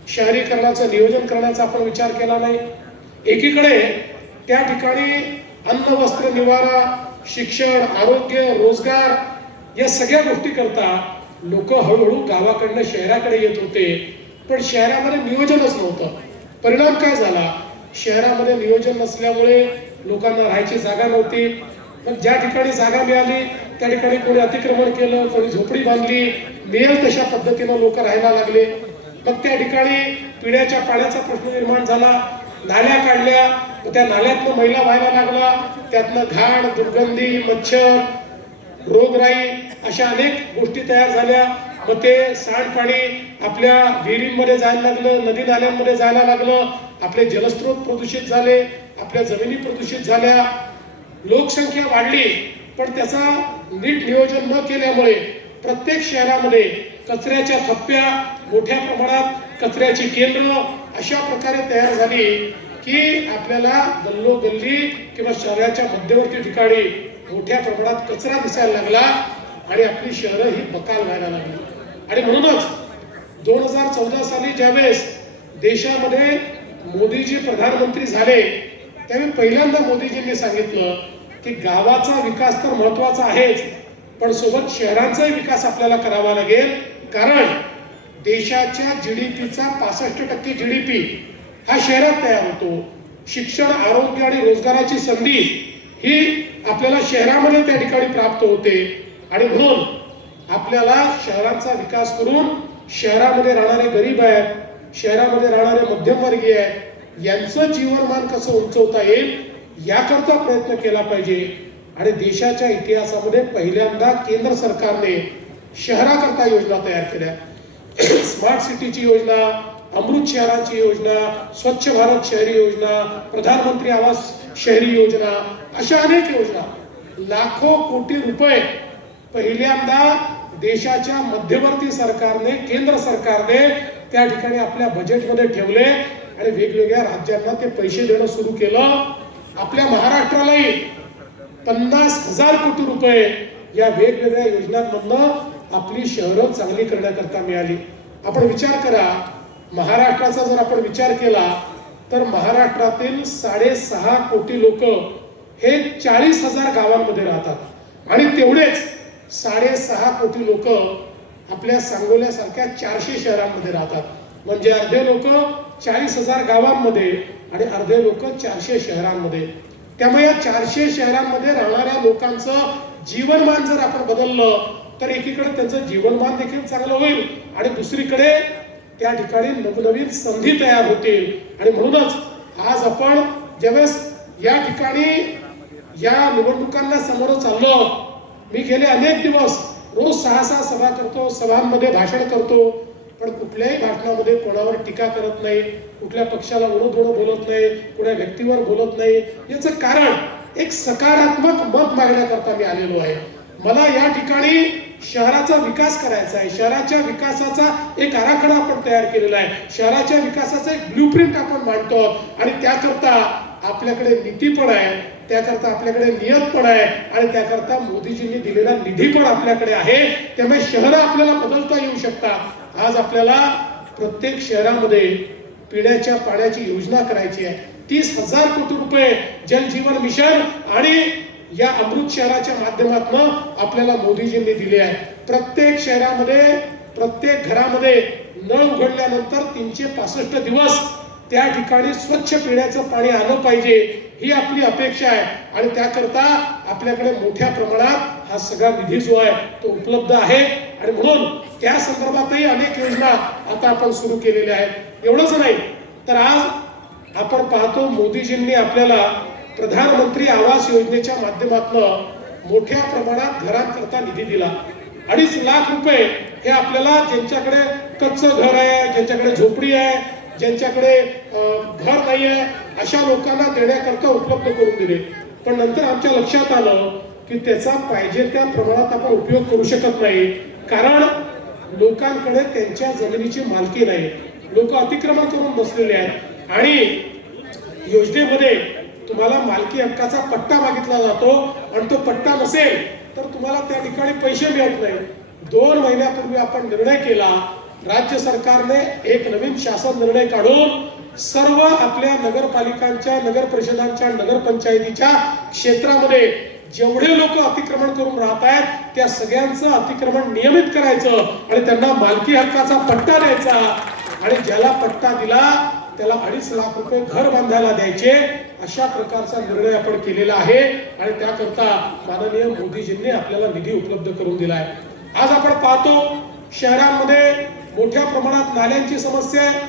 शहरीकरणाचं नियोजन करण्याचा आपण विचार केला नाही. एकीकडे त्या ठिकाणी अन्न, वस्त्र, निवारा, शिक्षण, आरोग्य, रोजगार या सगळ्या गोष्टी करता लोक हळूहळू गावाकडनं शहराकडे येत होते. पण शहरामध्ये नियोजनच नव्हतं. परिणाम काय झाला? शहरामध्ये नियोजन नसल्यामुळे लोकांना राहायची जागा नव्हती. मग ज्या ठिकाणी जागा मिळाली त्या ठिकाणी कोणी अतिक्रमण केलं, कोणी झोपडी बांधली, मिळेल तशा पद्धतीनं लोक राहायला लागले. मग त्या ठिकाणी पिण्याच्या पाण्याचा प्रश्न निर्माण झाला. नाल्या काढल्या, त्या नाल्यातनं मैला व्हायला लागला, त्यातनं घाण, दुर्गंधी, मच्छर, रोगराई अशा अनेक गोष्टी तयार झाल्या. मग ते सांडपाणी आपल्या विहिरींमध्ये जायला लागलं, नदी नाल्यांमध्ये जायला लागलं, आपले जलस्रोत प्रदूषित झाले, आपल्या जमिनी प्रदूषित झाल्या, लोकसंख्या वाढली, पण त्याचा नीट नियोजन न केल्यामुळे प्रत्येक शहरामध्ये कचऱ्याच्या थप्प्या, मोठ्या प्रमाणात कचऱ्याची केंद्र अशा प्रकारे तयार झाली की आपल्याला गल्लोगल्ली किंवा शहराच्या मध्यवर्ती ठिकाणी मोठ्या प्रमाणात कचरा दिसायला लागला आणि आपली शहरं ही बकाल व्हायला लागली. आणि म्हणूनच 2014 साली ज्यावेळेस देशामध्ये मोदीजी प्रधानमंत्री झाले त्यावेळी पहिल्यांदा मोदीजींनी सांगितलं की गावाचा विकास तर महत्वाचा आहेच, पण सोबत शहरांचाही विकास आपल्याला करावा लागेल. कारण देशाच्या जीडीपीचा 65% जीडीपी हा शहरात तयार होतो. शिक्षण, आरोग्य आणि रोजगाराची संधी ही आपल्याला शहरामध्ये त्या ठिकाणी प्राप्त होते. आणि म्हणून आपल्याला शहरांचा विकास करून शहरामध्ये राहणारे गरीब आहेत, शहरामध्ये राहणारे मध्यमवर्गीय आहेत, यांचं जीवनमान कसं उंचवता येईल याकरता प्रयत्न केला पाहिजे. आणि देशाच्या इतिहासामध्ये पहिल्यांदा केंद्र सरकारने शहराकरता योजना तयार केल्या. स्मार्ट सिटीची योजना, अमृत शहराची योजना, स्वच्छ भारत शहरी योजना, प्रधानमंत्री आवास शहरी योजना, अशा अनेक योजना, लाखो कोटी रुपये पहिल्यांदा देशाच्या मध्यवर्ती सरकारने, केंद्र सरकारने त्या ठिकाणी आपल्या बजेटमध्ये ठेवले आणि वेगवेगळ्या राज्यांना ते पैसे देणं सुरू केलं. आपल्या महाराष्ट्रालाही 50,000 कोटी रुपये या वेगवेगळ्या योजनांमधनं आपली शहरं चांगली करण्याकरता मिळाली. आपण विचार करा, महाराष्ट्राचा जर आपण विचार केला तर महाराष्ट्रातील 6.5 कोटी लोक हे 40,000 गावांमध्ये राहतात आणि तेवढेच 6.5 कोटी लोक आपल्या सांगोल्यासारख्या 400 शहरांमध्ये राहतात. म्हणजे अर्धे लोक 40,000 गावांमध्ये आणि अर्धे लोक 400 शहरांमध्ये. त्यामुळे या 400 शहरांमध्ये राहणाऱ्या लोकांचं जीवनमान जर आपण बदललं तर एकीकडे त्यांचं जीवनमान देखील चांगलं होईल आणि दुसरीकडे त्या ठिकाणी नवनवीन संधी तयार होतील. आणि म्हणूनच आज आपण ज्यावेळेस या ठिकाणी या निवडणुकांना समोर चाललो, मी गेले अनेक दिवस रोज 6 सभा करतो, सभांमध्ये भाषण करतो, पण कुठल्याही भाषणामध्ये कोणावर टीका करत नाही, कुठल्या पक्षाला ओढून बोलत नाही, कुठल्या व्यक्तीवर बोलत नाही. याचं कारण एक सकारात्मक मत मागण्याकरता मी आलेलो आहे. मला या ठिकाणी शहराचा विकास करायचा आहे, शहराच्या विकासाचा एक आराखडा आपण तयार केलेला आहे, शहराच्या विकासाचा एक ब्ल्यूप्रिंट आपण मांडतो आणि त्याकरता आपल्याकडे नीती पण आहे, त्याकरता आपल्याकडे नियत पण आहे आणि त्याकरता मोदीजींनी दिलेला निधी पण आपल्याकडे आहे. त्यामुळे शहरं आपल्याला बदलता येऊ शकतात. आज आपल्याला प्रत्येक शहरामध्ये पिण्याच्या पाण्याची योजना करायची आहे. 30,000 कोटी रुपये जल जीवन मिशन आणि या अमृत शहराच्या माध्यमातून आपल्याला मोदीजींनी दिले आहे. प्रत्येक शहरामध्ये, प्रत्येक घरामध्ये नळ उघडल्यानंतर 365 दिवस त्या ठिकाणी स्वच्छ पिण्याचं पाणी आलं पाहिजे, ही आपली अपेक्षा आहे. आणि त्याकरता आपल्याकडे मोठ्या प्रमाणात हा सगळा निधी जो आहे तो उपलब्ध आहे आणि म्हणून त्या संदर्भातही अनेक योजना आता आपण सुरू केलेल्या आहेत. एवढंच नाही तर आज आपण पाहतो मोदीजींनी आपल्याला प्रधानमंत्री आवास योजनेच्या माध्यमातून मोठ्या प्रमाणात घरांकरता निधी दिला. 2.5 लाख रुपये हे आपल्याला ज्यांच्याकडे कच्चं घर आहे, ज्यांच्याकडे झोपडी आहे, ज्यांच्याकडे घर नाही आहे, अशा लोकांना देण्याकरता उपलब्ध करून दिले. पण नंतर आमच्या लक्षात आलं की त्याचा पाहिजे त्या प्रमाणात आपण उपयोग करू शकत नाही, कारण लोकांकडे त्यांच्या जमिनीची मालकी नाही, लोक अतिक्रमण करून बसलेले आहेत आणि योजनेमध्ये तुम्हाला मालकी हक्काचा पट्टा मागितला जातो आणि तो पट्टा नसेल तर तुम्हाला त्या ठिकाणी पैसे मिळत नाही. 2 महिन्यापूर्वी आपण निर्णय केला, राज्य सरकारने एक नवीन शासन निर्णय काढून सर्व आपल्या नगरपालिकांच्या, नगर परिषदांच्या, नगरपंचायतीच्या क्षेत्रामध्ये जेवढे लोक अतिक्रमण करून राहत आहेत त्या सगळ्यांचं अतिक्रमण नियमित करायचं आणि त्यांना मालकी हक्काचा पट्टा द्यायचा आणि ज्याला पट्टा दिला त्याला 2.5 लाख रुपये घर बांधायला द्यायचे. अशा प्रकारचा निर्णय आपण केलेला आहे आणि त्याकरता माननीय मोदीजींनी आपल्याला निधी उपलब्ध करून दिलाय. आज आपण पाहतो शहरांमध्ये मोठ्या प्रमाणात नाल्यांची समस्या आहे,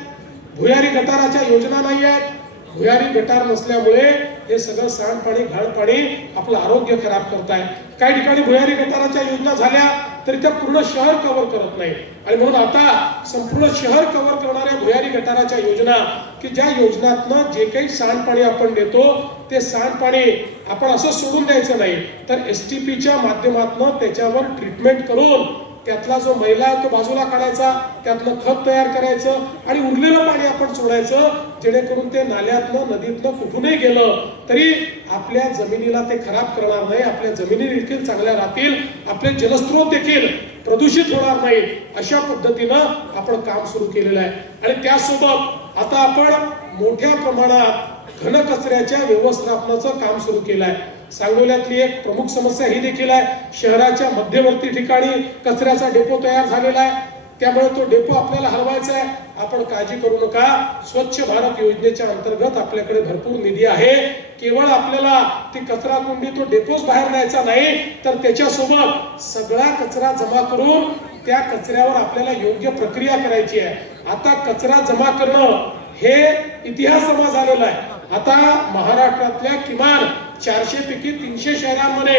भुयारी गटाराच्या योजना नाही आहेत. भुयारी गटार नसल्यामुळे हे सगळं सांडपाणी घाणपाणी आपलं आरोग्य खराब करताय. काही ठिकाणी भुयारी गटाराच्या योजना झाल्या तरी त्या पूर्ण शहर कव्हर करत नाही. आणि म्हणून आता संपूर्ण शहर कव्हर करणाऱ्या भुयारी गटाराच्या योजना, की ज्या योजनातनं जे काही सांडपाणी आपण देतो ते सांडपाणी आपण असं सोडून द्यायचं नाही, तर STPच्या माध्यमातून त्याच्यावर ट्रीटमेंट करून त्यातला जो मैला आहे तो बाजूला काढायचा, त्यातलं खत तयार करायचं आणि उरलेलं पाणी आपण सोडायचं, जेणेकरून ते नाल्यातनं नदीतनं कुठूनही गेलं तरी आपल्या जमिनीला ते खराब करणार नाही, आपल्या जमिनी देखील चांगल्या राहतील, आपले जलस्रोत देखील प्रदूषित होणार नाही. अशा पद्धतीनं आपण काम सुरू केलेलं आहे. आणि त्यासोबत आता आपण मोठ्या प्रमाणात घनकचऱ्याच्या व्यवस्थापनाचं काम सुरू केलं आहे. सांगोल्यातली एक प्रमुख समस्या ही देखील आहे, शहराच्या मध्यवर्ती ठिकाणी कचऱ्याचा डेपो तयार झालेला आहे. त्यामुळे तो डेपो आपल्याला हलवायचा आहे. आपण काळजी करू नका, स्वच्छ भारत योजनेच्या अंतर्गत आपल्याकडे भरपूर निधी आहे. केवळ आपल्याला ती कचरा कुंडी तो डेपोच बाहेर न्यायचा नाही, तर त्याच्यासोबत सगळा कचरा जमा करून त्या कचऱ्यावर आपल्याला योग्य प्रक्रिया करायची आहे. आता कचरा जमा करणं हे इतिहास जमा झालेला आहे. आता महाराष्ट्रातल्या किमान 400 पैकी 300 शहरांमध्ये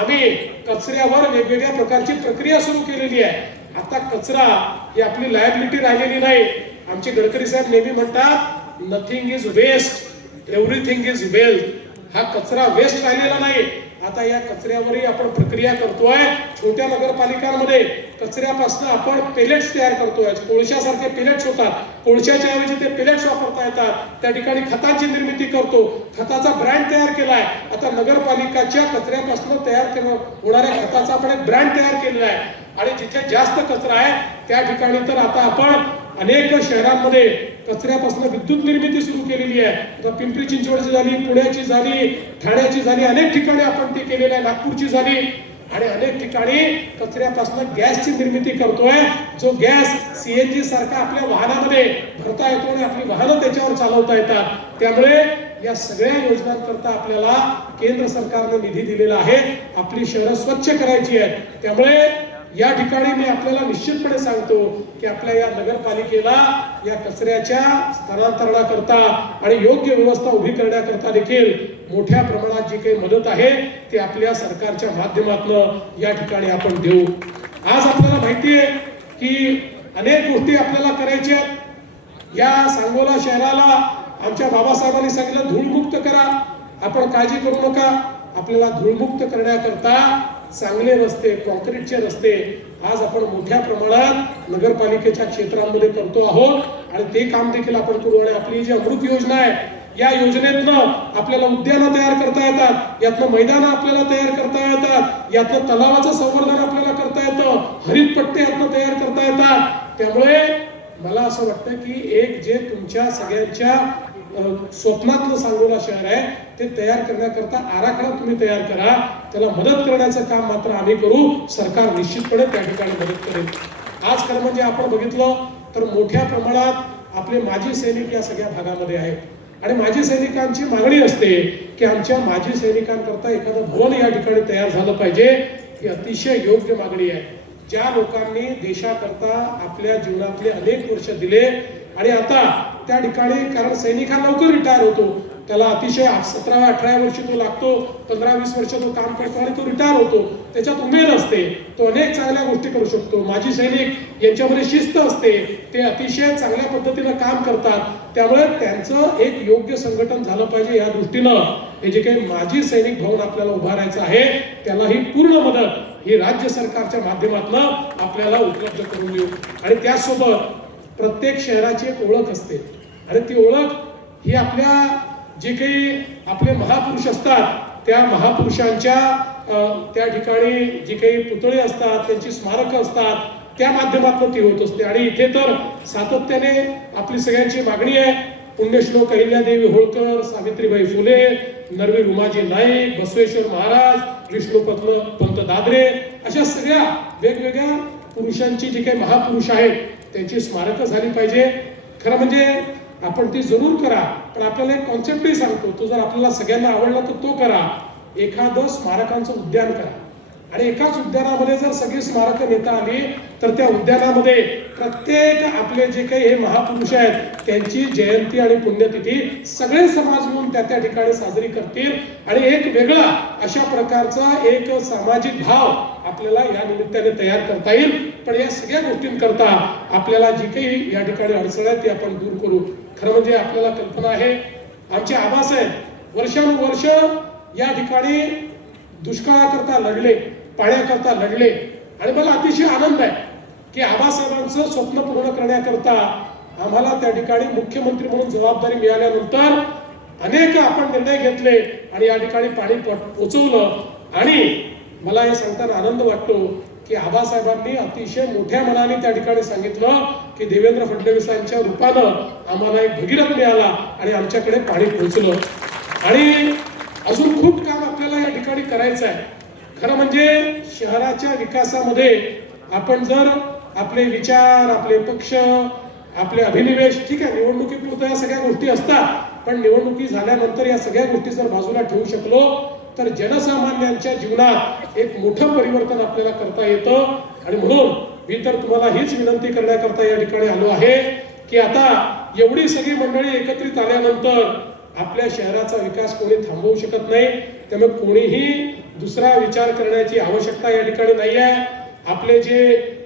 आम्ही कचऱ्यावर वेगवेगळ्या प्रकारची प्रक्रिया सुरू केलेली आहे. आता कचरा ही आपली लायबिलिटी राहिलेली नाही. आमचे गडकरी साहेब नेहमी म्हणतात, nothing is waste, everything is wealth. हा कचरा वेस्ट राहिलेला नाही. आता या कचऱ्यावरही आपण प्रक्रिया करतोय. छोट्या नगरपालिकांमध्ये कचऱ्यापासून आपण पेलेट्स तयार करतोय. कोळशासारखे पेलेट्स होतात, कोळशाच्या ऐवजी ते पेलेट्स वापरता येतात. त्या ठिकाणी खताची निर्मिती करतो, खताचा ब्रँड तयार केलाय. आता नगरपालिकाच्या कचऱ्यापासून तयार होणाऱ्या खताचा आपण एक ब्रँड तयार केलेला आहे. आणि जिथे जास्त कचरा आहे त्या ठिकाणी तर आता आपण अनेक शहरांमध्ये कचऱ्यापासून विद्युत निर्मिती सुरू केलेली आहे. आता पिंपरी चिंचवडची झाली, पुण्याची झाली, ठाण्याची झाली, अनेक ठिकाणी आपण ती केलेली आहे, नागपूरची झाली. आणि अनेक ठिकाणी कचऱ्यापासून गॅसची निर्मिती करतोय, जो गॅस CNG सारखा आपल्या वाहनामध्ये भरता येतो आणि आपली वाहनं त्याच्यावर चालवता येतात. त्यामुळे या सगळ्या योजनांकरता आपल्याला केंद्र सरकारने निधी दिलेला आहे. आपली शहरं स्वच्छ करायची आहेत. त्यामुळे या ठिकाणी मी आपल्याला निश्चितपणे सांगतो की आपल्या या नगरपालिकेला या कचऱ्याच्या स्थलांतरणाकरता आणि योग्य व्यवस्था उभी करण्याकरता देखील मोठ्या प्रमाणात जी काही मदत आहे ती आपल्या सरकारच्या माध्यमातून या ठिकाणी आपण देऊ. आज आपल्याला माहिती आहे की अनेक गोष्टी आपल्याला करायच्या आहेत. या सांगोला शहराला आमच्या बाबासाहेबांनी सांगितलं धूळमुक्त करा. आपण काळजी करू नका, आपल्याला धूळमुक्त करण्याकरता चांगले रस्ते, कॉन्क्रीटचे रस्ते आज आपण मोठ्या प्रमाणात नगरपालिकेच्या क्षेत्रांमध्ये करतो आहोत. आणि ते काम देखील आपण करू. आणि आपली जी अमृत योजना आहे, या योजनेतनं आपल्याला उद्यानं तयार करता येतात, यातनं मैदानं आपल्याला तयार करता येतात, यातनं तलावाचं संवर्धन आपल्याला करता येतं, हरित पट्टे यातनं तयार करता येतात. त्यामुळे मला असं वाटतं की एक जे तुमच्या सगळ्यांच्या स्वप्नातलं सांगोला शहर आहे ते तयार करण्याकरता आराखडा तुम्ही तयार करा. त्याला मदत करण्याचं काम मात्र आम्ही करू. सरकार निश्चितपणे त्या ठिकाणी मदत करेल. आज खरं म्हणजे आपण बघितलं तर मोठ्या प्रमाणात आपले माजी सैनिक या सगळ्या भागामध्ये आहेत. आणि माजी सैनिकांची मागणी असते की आमच्या माजी सैनिकांकरता एखादं भवन या ठिकाणी तयार झालं पाहिजे. ही अतिशय योग्य मागणी आहे. ज्या लोकांनी देशाकरता आपल्या जीवनातले अनेक वर्ष दिले आणि आता त्या ठिकाणी, कारण सैनिक हा लवकर रिटायर होतो, त्याला अतिशय 17-18 वर्ष तो लागतो, 15-20 वर्ष तो काम करतो आणि तो रिटायर होतो. त्याच्यात उमेद असते, तो अनेक चांगल्या गोष्टी करू शकतो. माजी सैनिक यांच्यामध्ये शिस्त असते, ते अतिशय चांगल्या पद्धतीनं काम करतात. त्यामुळे त्यांचं एक योग्य संघटन झालं पाहिजे. या दृष्टीनं हे जे काही माजी सैनिक भवन आपल्याला उभारायचं आहे त्याला ही पूर्ण मदत ही राज्य सरकारच्या माध्यमातून आपल्याला उपलब्ध करून देऊ. आणि त्यासोबत प्रत्येक शहराची एक ओळख असते आणि ती ओळख ही आपल्या जे काही आपले महापुरुष असतात त्या महापुरुषांच्या त्या ठिकाणी जी काही पुतळे असतात, त्यांची स्मारकं असतात, त्या माध्यमातून ती होत असते. आणि इथे तर सातत्याने आपली सगळ्यांची मागणी आहे, पुण्यश्लोक अहिल्यादेवी होळकर, सावित्रीबाई फुले, नरवीर उमाजी नाईक, बसवेश्वर महाराज, विष्णुपंत दादरे, अशा सगळ्या वेगवेगळ्या पुरुषांची जी काही महापुरुष आहेत त्यांची स्मारकं झाली पाहिजे. खरं म्हणजे आपण ती जरूर करा, पण आपल्याला एक कॉन्सेप्टही सांगतो, तो जर आपल्याला सगळ्यांना आवडला तर तो करा. एखादं स्मारकांचं उद्यान करा. आणि एकाच उद्यानामध्ये जर सगळी स्मारकं नेता आली तर त्या उद्यानामध्ये प्रत्येक आपले जे काही हे महापुरुष आहेत त्यांची जयंती आणि पुण्यतिथी सगळे समाज मिळून त्या ठिकाणी साजरी करतील आणि एक वेगळा अशा प्रकारचा एक सामाजिक भाव आपल्याला या निमित्ताने तयार करता येईल. पण या सगळ्या गोष्टींकरता आपल्याला जी काही या ठिकाणी अडचण आहे ती आपण दूर करू. खरं म्हणजे आपल्याला कल्पना आहे आमचे आबासाहेब वर्षानुवर्ष या ठिकाणी दुष्काळाकरता लढले, पाण्याकरता लढले आणि मला अतिशय आनंद आहे की आबासाहेबांचं स्वप्न पूर्ण करण्याकरता आम्हाला त्या ठिकाणी मुख्यमंत्री म्हणून जबाबदारी मिळाल्यानंतर अनेक आपण निर्णय घेतले आणि या ठिकाणी पाणी पोचवलं. आणि मला हे सांगताना आनंद वाटतो की आबासाहेबांनी अतिशय मोठ्या मनाने त्या ठिकाणी सांगितलं की देवेंद्र फडणवीसांच्या रूपानं आम्हाला एक भगीरथ मिळाला आणि आमच्याकडे पाणी पोहोचलं. आणि अजून खूप काम आपल्याला या ठिकाणी करायचं आहे. खरं म्हणजे शहराच्या विकासामध्ये आपण जर आपले विचार, आपले पक्ष, आपले अभिनिवेश, ठीक आहे निवडणुकीपुरतं या सगळ्या गोष्टी असतात, पण निवडणुकी झाल्यानंतर या सगळ्या गोष्टी जर बाजूला ठेवू शकलो तर जनसामान्यांच्या जीवनात एक मोठं परिवर्तन आपल्याला करता येतं. आणि म्हणून मी तर तुम्हाला हीच विनंती करण्याकरता या ठिकाणी आलो आहे की आता एवढी सगळी मंडळी एकत्रित आल्यानंतर आपल्या शहराचा विकास कोणी थांबवू शकत नाही. त्यामुळे कोणीही दुसरा विचार करण्याची आवश्यकता या ठिकाणी नाही आहे. आपले जे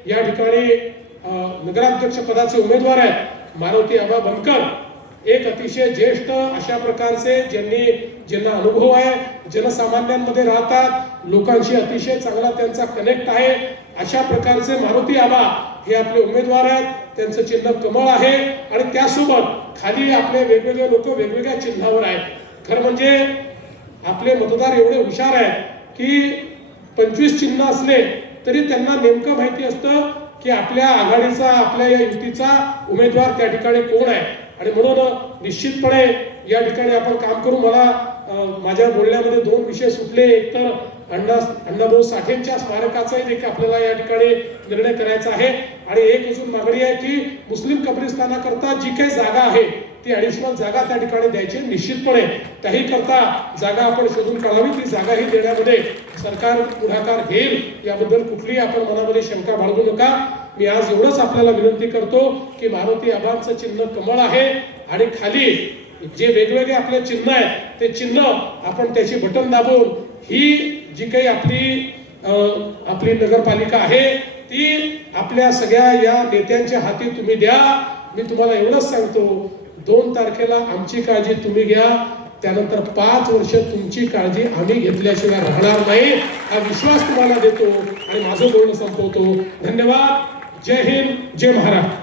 या ठिकाणी नगराध्यक्ष पदाचे उमेदवार आहेत मारुती आबा बनकर, एक अतिशय ज्येष्ठ अशा प्रकारचे ज्यांना अनुभव आहे, जनसामान्यांमध्ये राहतात, लोकांशी अतिशय चांगला त्यांचा कनेक्ट आहे, अशा प्रकारचे मारुती आबा हे आपले उमेदवार आहेत. त्यांचं चिन्ह कमळ आहे आणि त्यासोबत खाली आपले वेगवेगळे लोक वेगवेगळ्या चिन्हावर आहेत. खरं म्हणजे आपले मतदार एवढे हुशार आहेत की 25 चिन्ह असले तरी त्यांना नेमकं माहिती असतं की आपल्या आघाडीचा, आपल्या या युतीचा उमेदवार त्या ठिकाणी कोण आहे. आणि म्हणून निश्चितपणे या ठिकाणी आपण काम करू. मला माझ्या बोलण्यामध्ये 2 विषय सुटले. एक तर अण्णाभाऊ साठेंच्या स्मारकाचाही देखील आपल्याला या ठिकाणी निर्णय करायचा आहे आणि एक अजून मागणी आहे की मुस्लिम कब्रिस्तानाकरता जी काही जागा आहे ती ॲडिशनल जागा त्या ठिकाणी द्यायची. निश्चितपणे त्याही करता जागा आपण शोधून काढावी. ती जागाही देण्यामध्ये सरकार पुढाकार घेईल याबद्दल कुठलीही आपण मनामध्ये शंका बाळगू नका. मी आज एवढंच आपल्याला विनंती करतो की मारुती आबांचं चिन्ह कमळ आहे आणि खाली जे वेगवेगळे आपले चिन्ह आहेत ते चिन्ह आपण त्याची बटन दाबून ही जी काही आपली नगरपालिका आहे ती आपल्या सगळ्या या नेत्यांच्या हाती तुम्ही द्या. मी तुम्हाला एवढंच सांगतो 2 तारखेला आमची काळजी तुम्ही घ्या, त्यानंतर 5 वर्ष तुमची काळजी आम्ही घेतल्याशिवाय राहणार नाही हा विश्वास तुम्हाला देतो आणि माझं बोलणं संपवतो. धन्यवाद. जय हिंद, जय महाराष्ट्र.